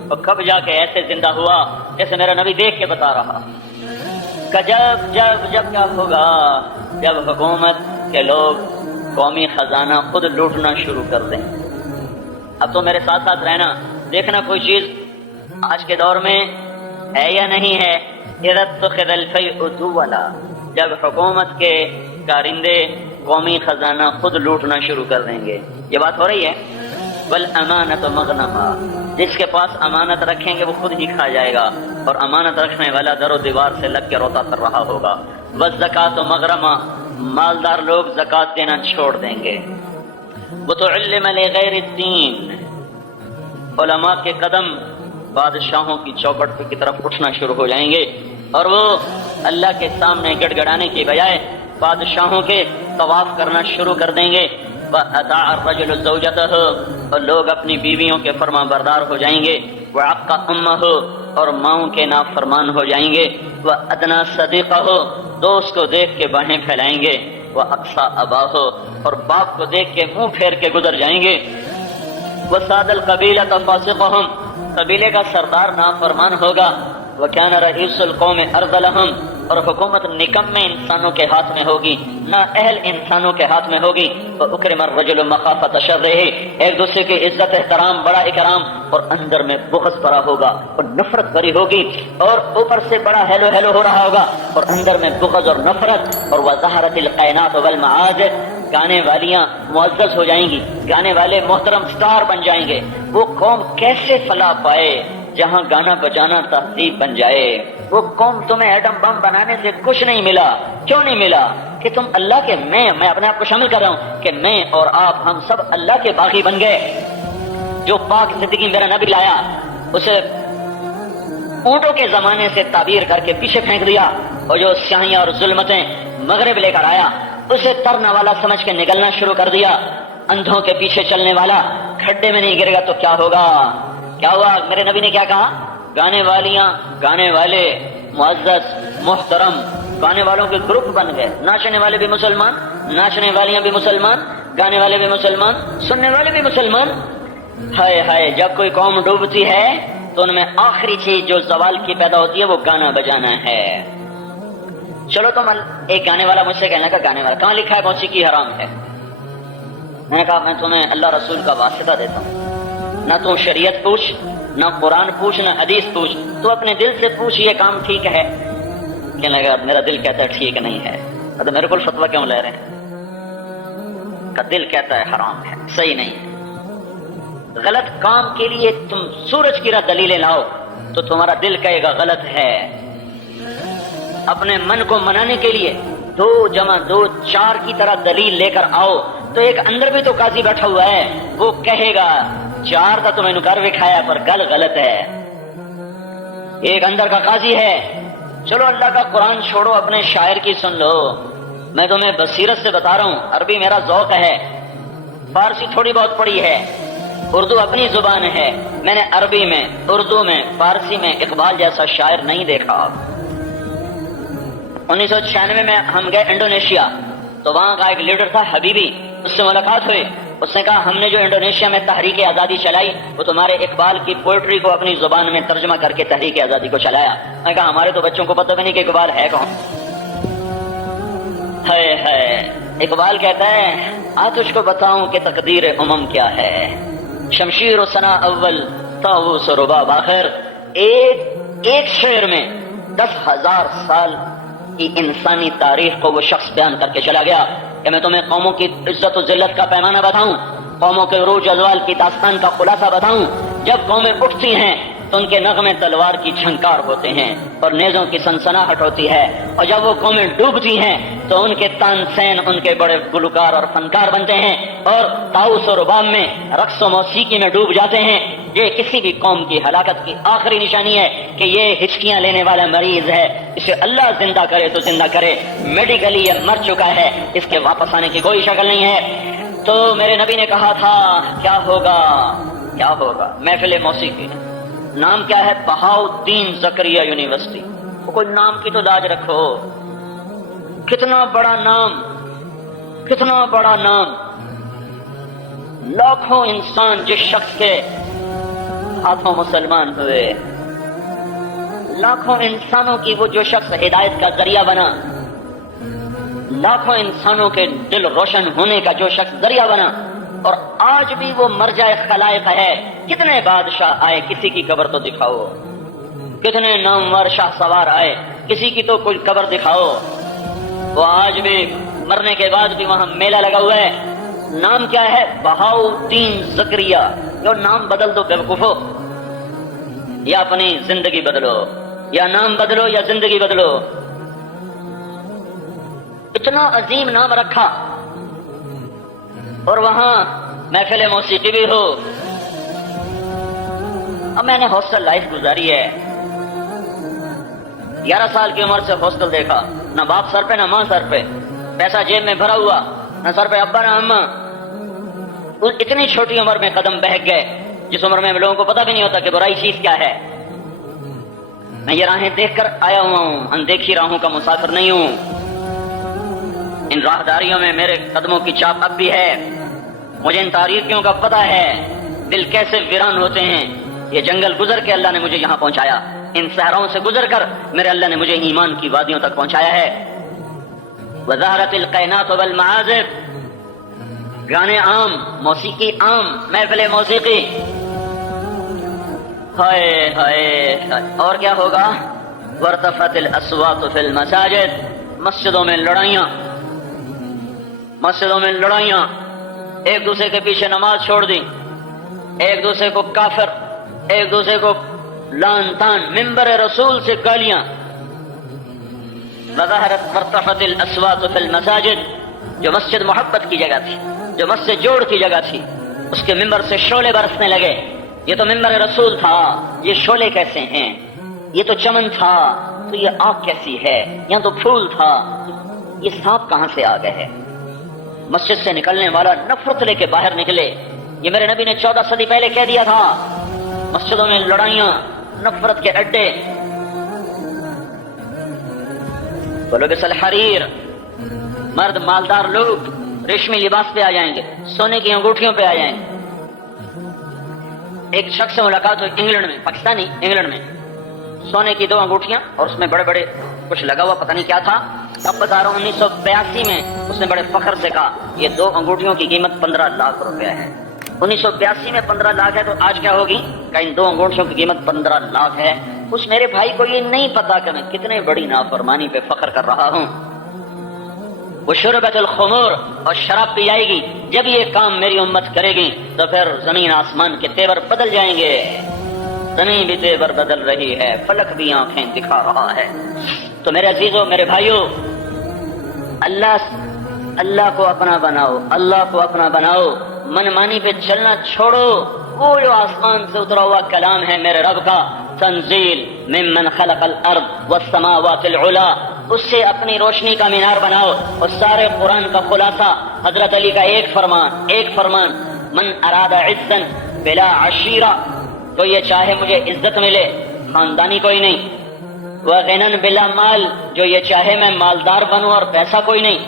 اور کب جا کے ایسے زندہ ہوا جیسے میرا نبی دیکھ کے بتا رہا کہ جب کیا ہوگا، جب حکومت کے لوگ قومی خزانہ خود لوٹنا شروع کر دیں. اب تو میرے ساتھ ساتھ رہنا، دیکھنا کوئی چیز آج کے دور میں ہے یا نہیں ہے. اذا اتخذ الفیء دولا، جب حکومت کے کارندے قومی خزانہ خود لوٹنا شروع کر دیں گے. یہ بات ہو رہی ہے. والامانۃ مغنما، جس کے پاس امانت رکھیں گے وہ خود ہی کھا جائے گا اور امانت رکھنے والا در و دیوار سے لگ کے روتا کر رہا ہوگا. والزکاۃ مغرما، مالدار لوگ زکات دینا چھوڑ دیں گے. وتعلم لغیر الدین، علماء کے قدم بادشاہوں کی چوکٹ کی طرف اٹھنا شروع ہو جائیں گے اور وہ اللہ کے سامنے گڑ گڑانے کی بجائے بادشاہوں کے طواف کرنا شروع کر دیں گے. وَأَطَاعَ الرَّجُلُ زَوْجَتَهُ اور لوگ اپنی بیویوں کے فرما بردار ہو جائیں گے. وَعَقَّ أُمَّهُ اور ماؤں کے نافرمان ہو جائیں گے. وَأَدْنَىٰ صَدِيقَهُ دوست کو دیکھ کے باہیں پھیلائیں گے. وَأَقْصَىٰ أَبَاهُ اور باپ کو دیکھ کے منہ پھیر کے گزر جائیں گے. وَسَادَ الْقَبِيلَةَ فَاسِقُهُمْ قبیلے کا سردار نافرمان ہوگا. وَكَانَ رَئِيسُ الْقَوْمِ أَرْذَلَهُمْ اور حکومت نکمے انسانوں کے ہاتھ میں ہوگی، نا اہل انسانوں کے ہاتھ میں ہوگی. وَأُكْرِمَ الرَّجُلُ مَخَافَةَ شَرِّهِ ایک دوسرے کی عزت احترام بڑا اکرام، اور اندر میں بغض بھرا ہوگا اور نفرت بھری ہوگی، اور اوپر سے بڑا ہیلو ہیلو ہو رہا ہوگا اور اندر میں بغض اور نفرت. اور وَظَهَرَتِ الْقَيْنَاتُ وَالْمَعَازِفُ گانے والیاں معزز ہو جائیں گی، گانے والے محترم سٹار بن جائیں گے. وہ قوم کیسے فلاح پائے جہاں گانا بجانا تہذیب بن جائے. وہ قوم تمہیں ایٹم بم بنانے سے کچھ نہیں ملا. کیوں نہیں ملا؟ کہ تم اللہ کے میں اپنے آپ کو شامل کر رہا ہوں کہ میں اور آپ ہم سب اللہ کے باغی بن گئے. جو پاک زندگی میرا نبی لایا اسے اونٹوں کے زمانے سے تعبیر کر کے پیچھے پھینک دیا، اور جو سیاہیاں اور ظلمتیں مغرب لے کر آیا اسے ترنا والا سمجھ کے نگلنا شروع کر دیا. اندھوں کے پیچھے چلنے والا کھڈے میں نہیں گرے گا تو کیا ہوگا؟ کیا ہوا؟ میرے نبی نے کیا کہا؟ گانے والیاں، گانے والے معزز محترم، گانے والوں کے گروپ بن گئے. ناچنے والے بھی مسلمان، ناچنے والیاں بھی مسلمان، گانے والے بھی مسلمان، سننے والے بھی مسلمان. ہائے ہائے، جب کوئی قوم ڈوبتی ہے تو ان میں آخری چیز جو زوال کی پیدا ہوتی ہے وہ گانا بجانا ہے. چلو تم ایک گانے والا مجھ سے کہنے لگا گانے والا کہاں لکھا ہے موسیقی حرام ہے؟ میں نے کہا میں تمہیں اللہ رسول کا واسطہ دیتا ہوں. نہ تو شریعت پوچھ، نہ قرآن پوچھ، نہ حدیث پوچھ، تو اپنے دل سے پوچھ یہ کام ٹھیک ہے؟ کہنے لگا میرا دل کہتا ہے ٹھیک نہیں ہے. تو میرے کو فتویٰ کیوں لے رہے ہیں؟ کہ دل کہتا ہے حرام ہے، صحیح نہیں ہے. غلط کام کے لیے تم سورج کی راہ دلیلیں لاؤ تو تمہارا دل کہے گا غلط ہے. اپنے من کو منانے کے لیے 2 + 2 4 کی طرح دلیل لے کر آؤ تو ایک اندر بھی تو قاضی بیٹھا ہوا ہے، وہ کہے گا 4 کا تمہیں کر دکھایا پر گل غلط ہے. ایک اندر کا قاضی ہے. چلو اللہ کا قرآن چھوڑو، اپنے شاعر کی سن لو. میں تمہیں بصیرت سے بتا رہا ہوں، عربی میرا ذوق ہے، فارسی تھوڑی بہت پڑھی ہے، اردو اپنی زبان ہے. میں نے عربی میں، اردو میں، فارسی میں اقبال جیسا شاعر نہیں دیکھا. 1996 میں ہم گئے انڈونیشیا، تو وہاں کا ایک لیڈر تھا حبیبی، اس سے ملاقات ہوئی. اس نے کہا ہم نے جو انڈونیشیا میں تحریک آزادی چلائی وہ تمہارے اقبال کی پوئٹری کو اپنی زبان میں ترجمہ کر کے تحریک آزادی کو چلایا. میں نے کہا ہمارے تو بچوں کو پتہ بھی نہیں کہ اقبال ہے کون. ہے اقبال کہتا ہے آ تجھ کو بتاؤں کہ تقدیر امم کیا ہے، شمشیر و ثنا اول طاووس و رباب آخر. ایک شعر میں 10,000 سال کی انسانی تاریخ کو وہ شخص بیان کر کے چلا گیا کہ میں تمہیں قوموں کی عزت و ذلت کا پیمانہ بتاؤں، قوموں کے عروج ازوال کی داستان کا خلاصہ بتاؤں. جب قومیں اٹھتی ہیں تو ان کے نغمے تلوار کی جھنکار ہوتے ہیں اور نیزوں کی سنسناہٹ ہوتی ہے، اور جب وہ قومیں ڈوبتی ہیں تو ان کے تان سین ان کے بڑے گلوکار اور فنکار بنتے ہیں اور طاؤس و رباب میں رقص و موسیقی میں ڈوب جاتے ہیں. یہ کسی بھی قوم کی ہلاکت کی آخری نشانی ہے کہ یہ ہچکیاں لینے والا مریض ہے. اسے اللہ زندہ کرے تو زندہ کرے، میڈیکلی یہ مر چکا ہے، اس کے واپس آنے کی کوئی شکل نہیں ہے. تو میرے نبی نے کہا تھا کیا ہوگا کیا ہوگا. محفل موسیقی نام کیا ہے؟ بہاؤالدین زکریا یونیورسٹی. کوئی نام کی تو لاج رکھو. کتنا بڑا نام، کتنا بڑا نام. لاکھوں انسان جس شخص کے ہاتھوں مسلمان ہوئے، لاکھوں انسانوں کی وہ جو شخص ہدایت کا ذریعہ بنا، لاکھوں انسانوں کے دل روشن ہونے کا جو شخص ذریعہ بنا، اور آج بھی وہ مرجع خلائق ہے. کتنے بادشاہ آئے، کسی کی قبر تو دکھاؤ. کتنے نامور شاہ سوار آئے، کسی کی تو کوئی قبر دکھاؤ. وہ آج بھی مرنے کے بعد بھی وہاں میلہ لگا ہوا ہے. نام کیا ہے؟ بہاؤالدین زکریا. جو نام بدل دو بیوقوفو، یا اپنی زندگی بدلو، یا نام بدلو یا زندگی بدلو. اتنا عظیم نام رکھا اور وہاں محفل موسیقی بھی ہو. اب میں نے ہاسٹل لائف گزاری ہے، 11 سال کی عمر سے ہاسٹل دیکھا، نہ باپ سر پہ نہ ماں سر پہ، پیسہ جیب میں بھرا ہوا، نہ سر پہ ابا نہ اماں. اتنی چھوٹی عمر میں قدم بہک گئے جس عمر میں لوگوں کو پتہ بھی نہیں ہوتا کہ برائی چیز کیا ہے. میں یہ راہیں دیکھ کر آیا ہوا ہوں، اندیکھی راہوں کا مسافر نہیں ہوں. ان راہداریوں میں میرے قدموں کی چاپ اب بھی ہے. مجھے ان تاریخیوں کا پتہ ہے، دل کیسے ویران ہوتے ہیں. یہ جنگل گزر کے اللہ نے مجھے یہاں پہنچایا، ان صحراؤں سے گزر کر میرے اللہ نے مجھے ایمان کی وادیوں تک پہنچایا ہے. وظہرت القینات والمعازف، گانے عام، موسیقی عام، محفل موسیقی. ہائے ہائے ہائے. اور کیا ہوگا؟ وارتفعت الاصوات فی المساجد، مسجدوں میں لڑائیاں، مسجدوں میں لڑائیاں. ایک دوسرے کے پیچھے نماز چھوڑ دی، ایک دوسرے کو کافر، ایک دوسرے کو لعن طعن، منبر رسول سے گالیاں. وارتفعت الاصوات فی المساجد، جو مسجد محبت کی جگہ تھی، جو مسجد جوڑ کی جگہ تھی، اس کے منبر سے شعلے برسنے لگے. یہ تو منبر رسول تھا، یہ شعلے کیسے ہیں؟ یہ تو چمن تھا، تو یہ آگ کیسی ہے؟ یہاں تو پھول تھا، یہ سانپ کہاں سے آ گئے ہے؟ مسجد سے نکلنے والا نفرت لے کے باہر نکلے. یہ میرے نبی نے 14 صدی پہلے کہہ دیا تھا. مسجدوں میں لڑائیاں، نفرت کے اڈے. ولبس الحریر، مرد مالدار لوگ ریشمی لباس پہ آ جائیں گے، سونے کی انگوٹھیوں پہ آ جائیں گے. ایک شخص سے ملاقات ہوئی انگلینڈ میں، پاکستانی انگلینڈ میں، سونے کی 2 انگوٹھیاں اور اس میں بڑے بڑے کچھ لگا ہوا، پتہ نہیں کیا تھا. اب بتا رہا ہوں 1982 میں اس نے بڑے فخر سے کہا یہ 2 انگوٹھیوں کی قیمت 15 لاکھ روپے ہے. 1982 میں 15 لاکھ ہے تو آج کیا ہوگی؟ کہ ان 2 انگوٹھیوں کی قیمت 15 لاکھ ہے. اس میرے بھائی کو یہ نہیں پتا کہ میں کتنے بڑی نافرمانی پہ فخر کر رہا ہوں. وہ شربت الخمور، اور شراب پی جائے گی. جب یہ کام میری امت کرے گی تو پھر زمین آسمان کے تیور بدل جائیں گے. زمین بھی تیور بدل رہی ہے، فلک بھی آنکھیں دکھا رہا ہے. تو میرے عزیزوں، میرے بھائیوں، اللہ کو اپنا بناؤ، اللہ کو اپنا بناؤ. من مانی پہ چلنا چھوڑو. وہ جو آسمان سے اترا ہوا کلام ہے میرے رب کا، تنزیل ممن خلق الارض والسماوات العلا، اس سے اپنی روشنی کا مینار بناؤ. اور سارے قرآن کا خلاصہ حضرت علی کا ایک فرمان، من اراد عزا بلا عشیرہ، تو یہ چاہے مجھے عزت ملے، خاندانی کوئی نہیں. وغنن بلا مال، جو یہ چاہے میں مالدار بنوں اور پیسہ کوئی نہیں.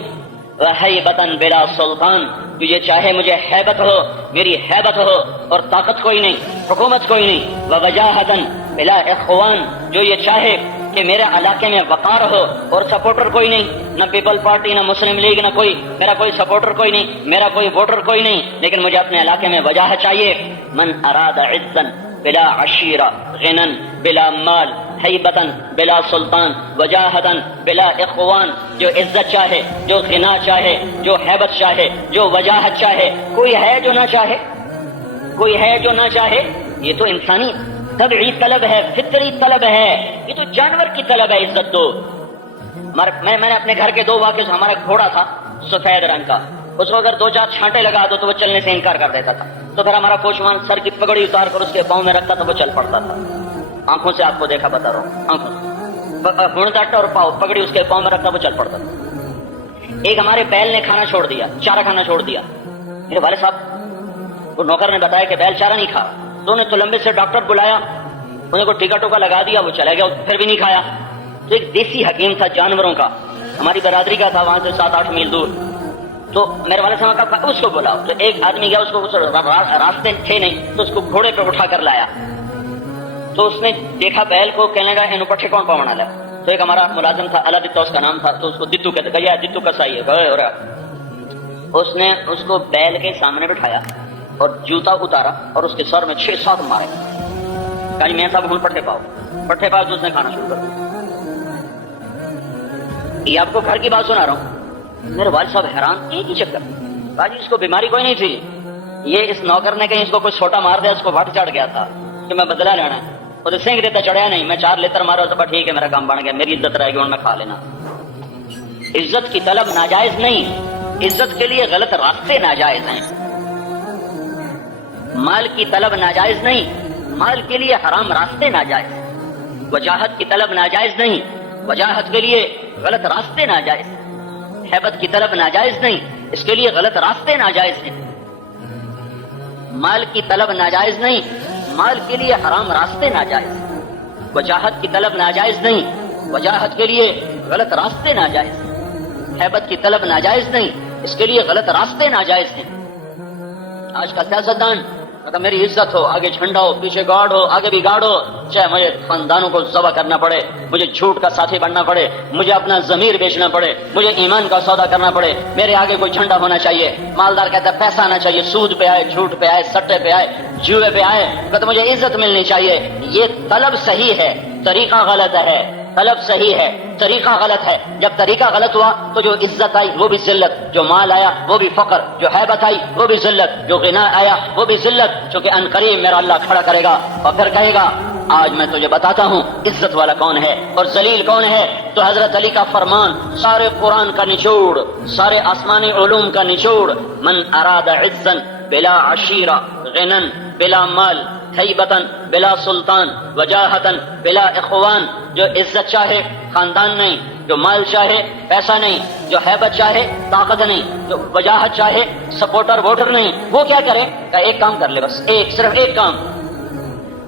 وہیبتن بلا سلطان، جو یہ چاہے مجھے ہیبت ہو، میری ہیبت ہو اور طاقت کوئی نہیں، حکومت کوئی نہیں. ووجاہتن بلا اخوان، جو یہ چاہے کہ میرے علاقے میں وقار ہو اور سپورٹر کوئی نہیں، نہ پیپل پارٹی، نہ مسلم لیگ، نہ کوئی، میرا کوئی سپورٹر کوئی نہیں، میرا کوئی ووٹر کوئی نہیں، لیکن مجھے اپنے علاقے میں وجاہت چاہیے. من اراد عزا بلا عشیرہ، غنن بلا مال، ہیبتن بلا سلطان، وجاہتن بلا اخوان، جو عزت چاہے، جو غنا چاہے، جو ہیبت چاہے، جو وجاہت چاہے. کوئی ہے جو نہ چاہے؟ کوئی ہے جو نہ چاہے؟ یہ تو انسانی طبعی طلب ہے، فطری طلب ہے، یہ تو جانور کی طلب ہے. عزت تو میں نے اپنے گھر کے 2 واقعے، ہمارا گھوڑا تھا سفید رنگ کا، اس کو اگر 2-4 چھانٹے لگا دو تو وہ چلنے سے انکار کر دیتا تھا. تو پھر ہمارا کوچوان سر کی پگڑی اتار کر اس کے پاؤں میں رکھتا تھا، وہ چل پڑتا تھا. آنکھوں سے آپ کو دیکھا، بتا رہا ہوں، آنکھوں سے گھوڑ ڈاٹا اور پگڑی اس کے پاؤں میں رکھتا، وہ چل پڑتا تھا. ایک ہمارے بیل نے کھانا چھوڑ دیا، چارہ کھانا چھوڑ دیا. میرے والد صاحب کو نوکر نے بتایا کہ بیل چارہ نہیں کھا. تو انہیں تلمبے سے ڈاکٹر بلایا، انہیں کو ٹیکا ٹوکا لگا دیا، وہ چلا گیا، پھر بھی نہیں کھایا. تو ایک دیسی حکیم تھا جانوروں کا، ہماری برادری کا تھا، وہاں سے 7-8 میل دور. تو میرے والد صاحب کا اس کو بلاؤ. تو ایک آدمی گیا، اس کو راستے تھے نہیں تو اس کو گھوڑے پہ اٹھا کر لایا. تو اس نے دیکھا بیل کو، کہنے لگا انو پٹھے کون پاؤنا لا. تو ایک ہمارا ملازم تھا، اللہ دتا اس کا نام تھا، تو اس کو دتو کہتے، گیا دتو کا سائی ہے. اس نے اس کو بیل کے سامنے بٹھایا اور جوتا اتارا اور اس کے سر میں 6-7 مارے. کہا جی میں صاحب ہوں پٹھے پاؤ تو اس نے کھانا شروع کر دیا. یہ آپ کو گھر کی بات سنا رہا ہوں. میرے والد صاحب حیران، ایک ہی چکر. کہا جی اس کو بیماری کوئی نہیں تھی، یہ اس نوکر نے کہیں اس کو کوئی چھوٹا مار دیا، اس کو وٹ چڑھ گیا تھا کہ میں بدلا لینا ہے. وہ تو سینگ دیتا چڑھیا نہیں، میں 4 لیتر مارا تو ٹھیک ہے، میرا کام بن گیا، میری عزت رہے گی، میں کھا لینا. عزت کی طلب ناجائز نہیں، عزت کے لیے غلط راستے ناجائز ہیں. مال کی طلب ناجائز نہیں، مال کے لیے حرام راستے ناجائز. وجاہت کی طلب ناجائز نہیں، وجاہت کے لیے غلط راستے ناجائز، ہیبت کی طلب ناجائز نہیں، اس کے لیے غلط راستے ناجائز ہیں۔ مال کی طلب ناجائز نہیں، مال کے لیے حرام راستے ناجائز۔ وجاہت کی طلب ناجائز نہیں، وجاہت کے لیے غلط راستے ناجائز۔ ہیبت کی طلب ناجائز نہیں، اس کے لیے غلط راستے ناجائز ہیں۔ آج کا سیاستدان اگر میری عزت ہو، آگے جھنڈا ہو، پیچھے گارڈ ہو، آگے بھی گارڈ ہو، چاہے مجھے خاندانوں کو ذبح کرنا پڑے، مجھے جھوٹ کا ساتھی بننا پڑے، مجھے اپنا ضمیر بیچنا پڑے، مجھے ایمان کا سودا کرنا پڑے، میرے آگے کوئی جھنڈا ہونا چاہیے۔ مالدار کہتا ہے پیسہ آنا چاہیے، سود پہ آئے، جھوٹ پہ آئے، سٹے پہ آئے، جوئے پہ آئے، کہتا مجھے عزت ملنی چاہیے۔ یہ طلب صحیح ہے، طریقہ غلط ہے۔ طلب صحیح ہے، طریقہ غلط ہے۔ جب طریقہ غلط ہوا تو جو عزت آئی وہ بھی ذلت، جو مال آیا وہ بھی فقر، جو ہیبت آئی وہ بھی ذلت، جو غنا آیا وہ بھی ذلت، چونکہ ان قریب میرا اللہ کھڑا کرے گا اور پھر کہے گا آج میں تجھے بتاتا ہوں عزت والا کون ہے اور ذلیل کون ہے۔ تو حضرت علی کا فرمان سارے قرآن کا نچوڑ، سارے آسمانی علوم کا نچوڑ، من اراد عزا بلا عشیرہ، غنن بلا مال، ہیبتن بلا سلطان، وجاہتن بلا اخوان، جو عزت چاہے خاندان نہیں، جو مال چاہے پیسہ نہیں، جو ہیبت چاہے طاقت نہیں، جو وجاہت چاہے سپورٹر ووٹر نہیں، وہ کیا کرے؟ کہ ایک کام کر لے، بس ایک، صرف ایک کام،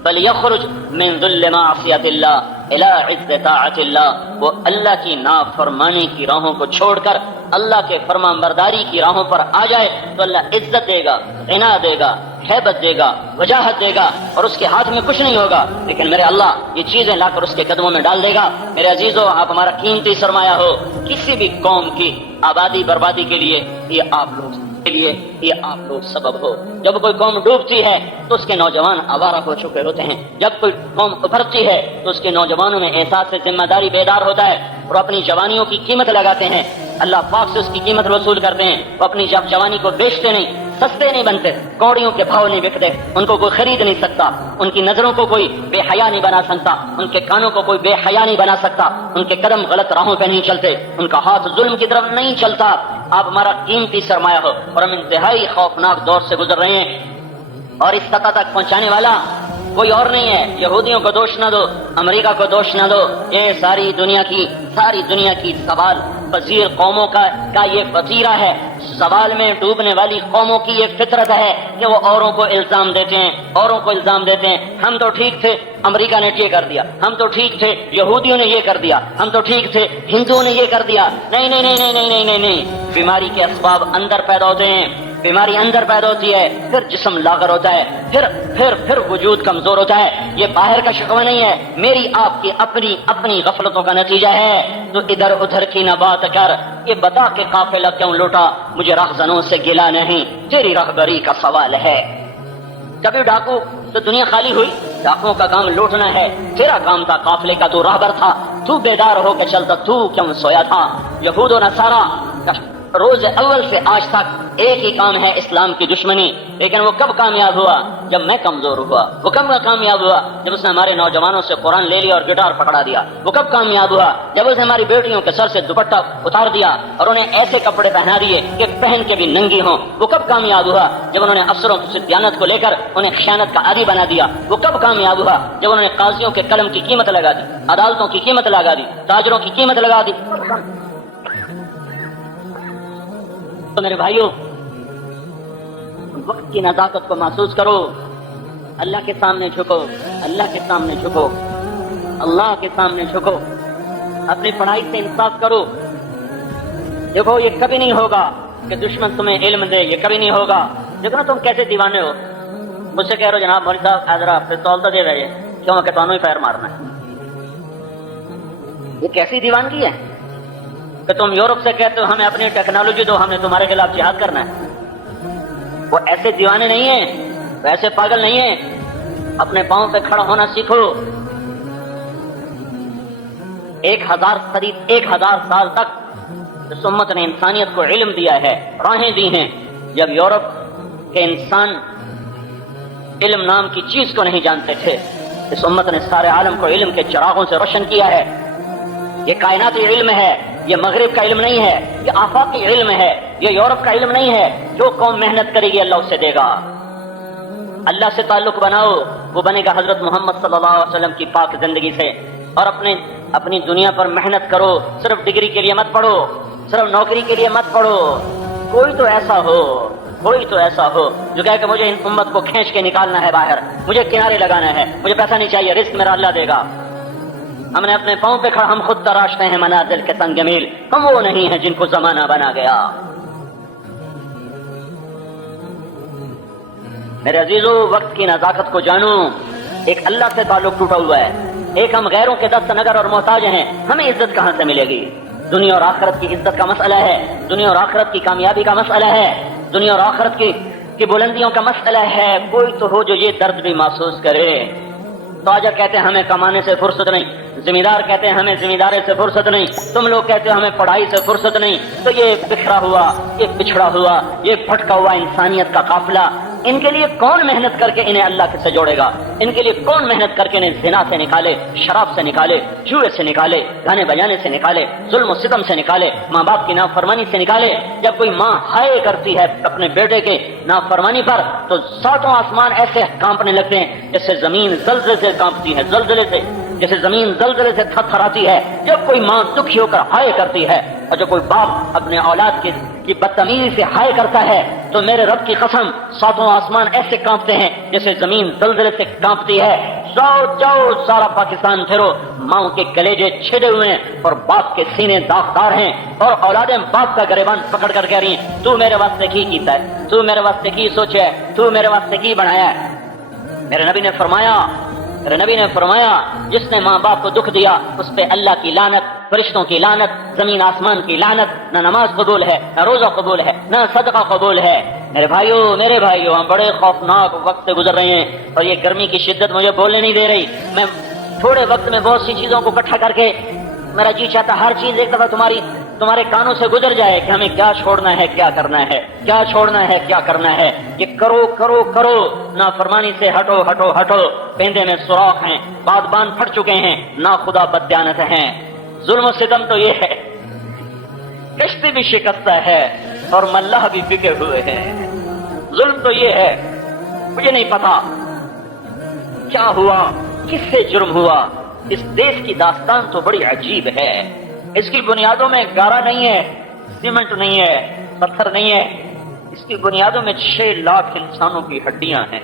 بل یخرج من ذل معصیت اللہ الی عز طاعت اللہ، وہ اللہ کی نافرمانی کی راہوں کو چھوڑ کر اللہ کے فرمان برداری کی راہوں پر آ جائے تو اللہ عزت دے گا، غنا دے گا، ہیبت دے گا، وجاہت دے گا، اور اس کے ہاتھ میں کچھ نہیں ہوگا، لیکن میرے اللہ یہ چیزیں لا کر اس کے قدموں میں ڈال دے گا۔ میرے عزیزو، آپ ہمارا قیمتی سرمایہ ہو، کسی بھی قوم کی آبادی بربادی کے لیے یہ آپ لوگ سبب ہو۔ جب کوئی قوم ڈوبتی ہے تو اس کے نوجوان آوارہ ہو چکے ہوتے ہیں، جب کوئی قوم ابھرتی ہے تو اس کے نوجوانوں میں احساس ذمہ داری بیدار ہوتا ہے اور اپنی جوانیوں کی قیمت لگاتے ہیں، اللہ پاک سے اس کی قیمت وصول کرتے ہیں، وہ اپنی جوانی کو بیچتے نہیں، سستے نہیں بنتے، کوڑیوں کے بھاؤ نہیں بکتے، ان کو کوئی خرید نہیں سکتا، ان کی نظروں کو کوئی بے حیا نہیں بنا سکتا، ان کے کانوں کو کوئی بے حیا نہیں بنا سکتا، ان کے قدم غلط راہوں پہ نہیں چلتے، ان کا ہاتھ ظلم کی طرف نہیں چلتا۔ آپ ہمارا قیمتی سرمایہ ہو، اور ہم انتہائی خوفناک دور سے گزر رہے ہیں، اور اس سطح تک پہنچانے والا کوئی اور نہیں ہے۔ یہودیوں کو دوش نہ دو، امریکہ کو دوش نہ دو، یہ ساری دنیا کی سوال پذیر قوموں کا یہ وتیرہ ہے۔ سوال میں ڈوبنے والی قوموں کی یہ فطرت ہے کہ وہ اوروں کو الزام دیتے ہیں، ہم تو ٹھیک تھے، امریکہ نے یہ کر دیا، ہم تو ٹھیک تھے، یہودیوں نے یہ کر دیا، ہم تو ٹھیک تھے، ہندوؤں نے یہ کر دیا۔ نہیں نہیں نہیں نہیں نہیں نہیں نہیں، بیماری کے اسباب اندر پیدا ہوتے ہیں، بیماری اندر پیدا ہوتی ہے، پھر جسم لاغر ہوتا ہے، پھر وجود کمزور ہوتا ہے۔ یہ باہر کا شکوہ نہیں ہے، میری آپ کی اپنی غفلتوں کا نتیجہ ہے۔ تو ادھر ادھر کی نہ بات کر، یہ بتا کہ قافلہ کیوں لوٹا، مجھے راہزنوں سے گلا نہیں، تیری رہبری کا سوال ہے۔ کبھی ڈاکو تو دنیا خالی ہوئی، ڈاکوؤں کا کام لوٹنا ہے، تیرا کام تھا قافلے کا، تو راہبر تھا، تو بیدار ہو کے چلتا، تو کیوں سویا تھا؟ یہود و نصارہ روز اول سے آج تک ایک ہی کام ہے، اسلام کی دشمنی، لیکن وہ کب کامیاب ہوا؟ جب میں کمزور ہوا۔ وہ کب کامیاب ہوا؟ جب اس نے ہمارے نوجوانوں سے قرآن لے لیا اور گٹار پکڑا دیا۔ وہ کب کامیاب ہوا؟ جب اس نے ہماری بیٹیوں کے سر سے دوپٹہ اتار دیا اور انہیں ایسے کپڑے پہنا دیے کہ پہن کے بھی ننگی ہوں۔ وہ کب کامیاب ہوا؟ جب انہوں نے افسروں سے دیانت کو لے کر انہیں خیانت کا عادی بنا دیا۔ وہ کب کامیاب ہوا؟ جب انہوں نے قاضیوں کے قلم کی قیمت لگا دی، عدالتوں کی قیمت لگا دی، تاجروں کی قیمت لگا دی۔ تو میرے بھائیوں، وقت کی نزاکت کو محسوس کرو، اللہ کے سامنے جھکو، اللہ کے سامنے جھکو، اللہ کے سامنے جھکو، اپنی پڑھائی سے انصاف کرو۔ دیکھو یہ کبھی نہیں ہوگا کہ دشمن تمہیں علم دے، یہ کبھی نہیں ہوگا۔ دیکھو نا تم کیسے دیوانے ہو، مجھ سے کہہ رہے ہو جناب مولوی صاحب حضرا پستول تو دے رہے کیوں کہ تمہیں ہی فائر مارنا ہے۔ یہ کیسی دیوانگی ہے کہ تم یورپ سے کہتے ہو ہمیں اپنی ٹیکنالوجی دو، ہم نے تمہارے خلاف جہاد کرنا ہے۔ وہ ایسے دیوانے نہیں ہیں، ویسے پاگل نہیں ہیں۔ اپنے پاؤں پہ کھڑا ہونا سیکھو۔ 1000 سال تک اس امت نے انسانیت کو علم دیا ہے، راہیں دی ہیں۔ جب یورپ کے انسان علم نام کی چیز کو نہیں جانتے تھے، اس امت نے سارے عالم کو علم کے چراغوں سے روشن کیا ہے۔ یہ کائناتی علم ہے، یہ مغرب کا علم نہیں ہے، یہ آفاقی علم ہے، یہ یورپ کا علم نہیں ہے۔ جو قوم محنت کرے گی اللہ اسے دے گا۔ اللہ سے تعلق بناؤ، وہ بنے گا حضرت محمد صلی اللہ علیہ وسلم کی پاک زندگی سے، اور اپنے اپنی دنیا پر محنت کرو، صرف ڈگری کے لیے مت پڑھو، صرف نوکری کے لیے مت پڑھو. کوئی تو ایسا ہو جو کہے کہ مجھے ان امت کو کھینچ کے نکالنا ہے باہر، مجھے کنارے لگانا ہے، مجھے پیسہ نہیں چاہیے، رزق میرا اللہ دے گا. ہم نے اپنے پاؤں پہ کھڑا، ہم خود تراشتے ہیں منازل کے سنگ میل، ہم وہ نہیں ہیں جن کو زمانہ بنا گیا. میرے عزیزو، وقت کی نزاکت کو جانو. ایک اللہ سے تعلق ٹوٹا ہوا ہے، ایک ہم غیروں کے دست نگر اور محتاج ہیں. ہمیں عزت کہاں سے ملے گی؟ دنیا اور آخرت کی عزت کا مسئلہ ہے، دنیا اور آخرت کی کامیابی کا مسئلہ ہے، دنیا اور آخرت کی بلندیوں کا مسئلہ ہے. کوئی تو ہو جو یہ درد بھی محسوس کرے. تاجر کہتے ہیں ہمیں کمانے سے فرصت نہیں، زمیندار کہتے ہیں ہمیں زمینداری سے فرصت نہیں، تم لوگ کہتے ہو ہمیں پڑھائی سے فرصت نہیں. تو یہ بکھرا ہوا، یہ پچھڑا ہوا، یہ پھٹکا ہوا انسانیت کا قافلہ، ان کے لیے کون محنت کر کے انہیں اللہ سے جوڑے گا؟ ان کے لیے کون محنت کر کے انہیں زنا سے نکالے، شراب سے نکالے، جوئے سے نکالے، گانے بجانے سے نکالے، ظلم و ستم سے نکالے، ماں باپ کی نافرمانی سے نکالے؟ جب کوئی ماں ہائے کرتی ہے اپنے بیٹے کے نافرمانی پر تو ساتوں آسمان ایسے کانپنے لگتے ہیں جیسے زمین زلزلے سے کانپتی ہے، زلزلے سے، جیسے زمین زلزلے سے تھر تھراتی ہے جب کوئی ماں دکھی ہو کر ہائے کرتی ہے. اور جب کوئی باپ اپنے اولاد کی بدتمیزی سے ہائے کرتا ہے تو میرے رب کی قسم ساتوں آسمان ایسے کانپتے ہیں جیسے زمین زلزلے سے کانپتی ہے. جاؤ سارا پاکستان پھرو، ماؤں کے کلیجے چھیدے ہوئے ہیں اور باپ کے سینے داغدار ہیں اور اولادیں باپ کا گریبان پکڑ کر کہہ رہی ہیں تو میرے واسطے کی کیتا ہے، تو میرے واسطے کی سوچا ہے، تو میرے واسطے کی بنایا ہے. میرے نبی نے فرمایا جس نے ماں باپ کو دکھ دیا اس پہ اللہ کی لعنت، فرشتوں کی لعنت، زمین آسمان کی لعنت. نہ نماز قبول ہے، نہ روزہ قبول ہے، نہ صدقہ قبول ہے. میرے بھائیوں ہم بڑے خوفناک وقت سے گزر رہے ہیں اور یہ گرمی کی شدت مجھے بولنے نہیں دے رہی. میں تھوڑے وقت میں بہت سی چیزوں کو اکٹھا کر کے میرا جی چاہتا ہر چیز ایک دفعہ تمہارے کانوں سے گزر جائے کہ ہمیں کیا چھوڑنا ہے، کیا کرنا ہے، کیا چھوڑنا ہے، کیا کرنا ہے. کہ کرو نافرمانی سے ہٹو. پیندے میں سوراخ ہیں، بادبان پھٹ چکے ہیں، نا خدا بددیانت ہیں. ظلم و ستم تو یہ ہے، کشتی بھی شکستہ ہے اور ملاح بھی بکے ہوئے ہیں. ظلم تو یہ ہے، مجھے نہیں پتا کیا ہوا، کس سے جرم ہوا. اس دیش کی داستان تو بڑی عجیب ہے. اس کی بنیادوں میں گارا نہیں ہے، سیمنٹ نہیں ہے، پتھر نہیں ہے. اس کی بنیادوں میں 6 لاکھ انسانوں کی ہڈیاں ہیں.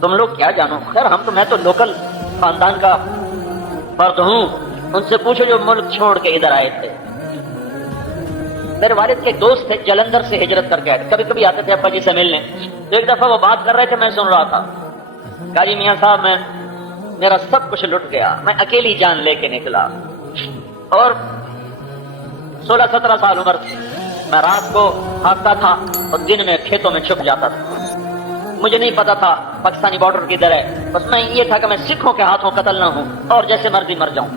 تم لوگ کیا جانو. خیر میں تو لوکل خاندان کا فرد ہوں. ان سے پوچھو جو ملک چھوڑ کے ادھر آئے تھے. میرے والد کے ایک دوست تھے، جلندھر سے ہجرت کر کے آئے. کبھی کبھی آتے تھے ابا جی سے ملنے. تو ایک دفعہ وہ بات کر رہے تھے، میں سن رہا تھا. کہا جی میاں صاحب میرا سب کچھ لٹ گیا، میں اکیلی جان لے کے نکلا اور 16-17 سال عمر تھی. میں رات کو بھاگتا تھا اور دن میں کھیتوں میں چھپ جاتا تھا. مجھے نہیں پتا تھا پاکستانی بارڈر کدھر ہے، بس میں یہ تھا کہ میں سکھوں کے ہاتھوں قتل نہ ہوں اور جیسے مرضی مر جاؤں.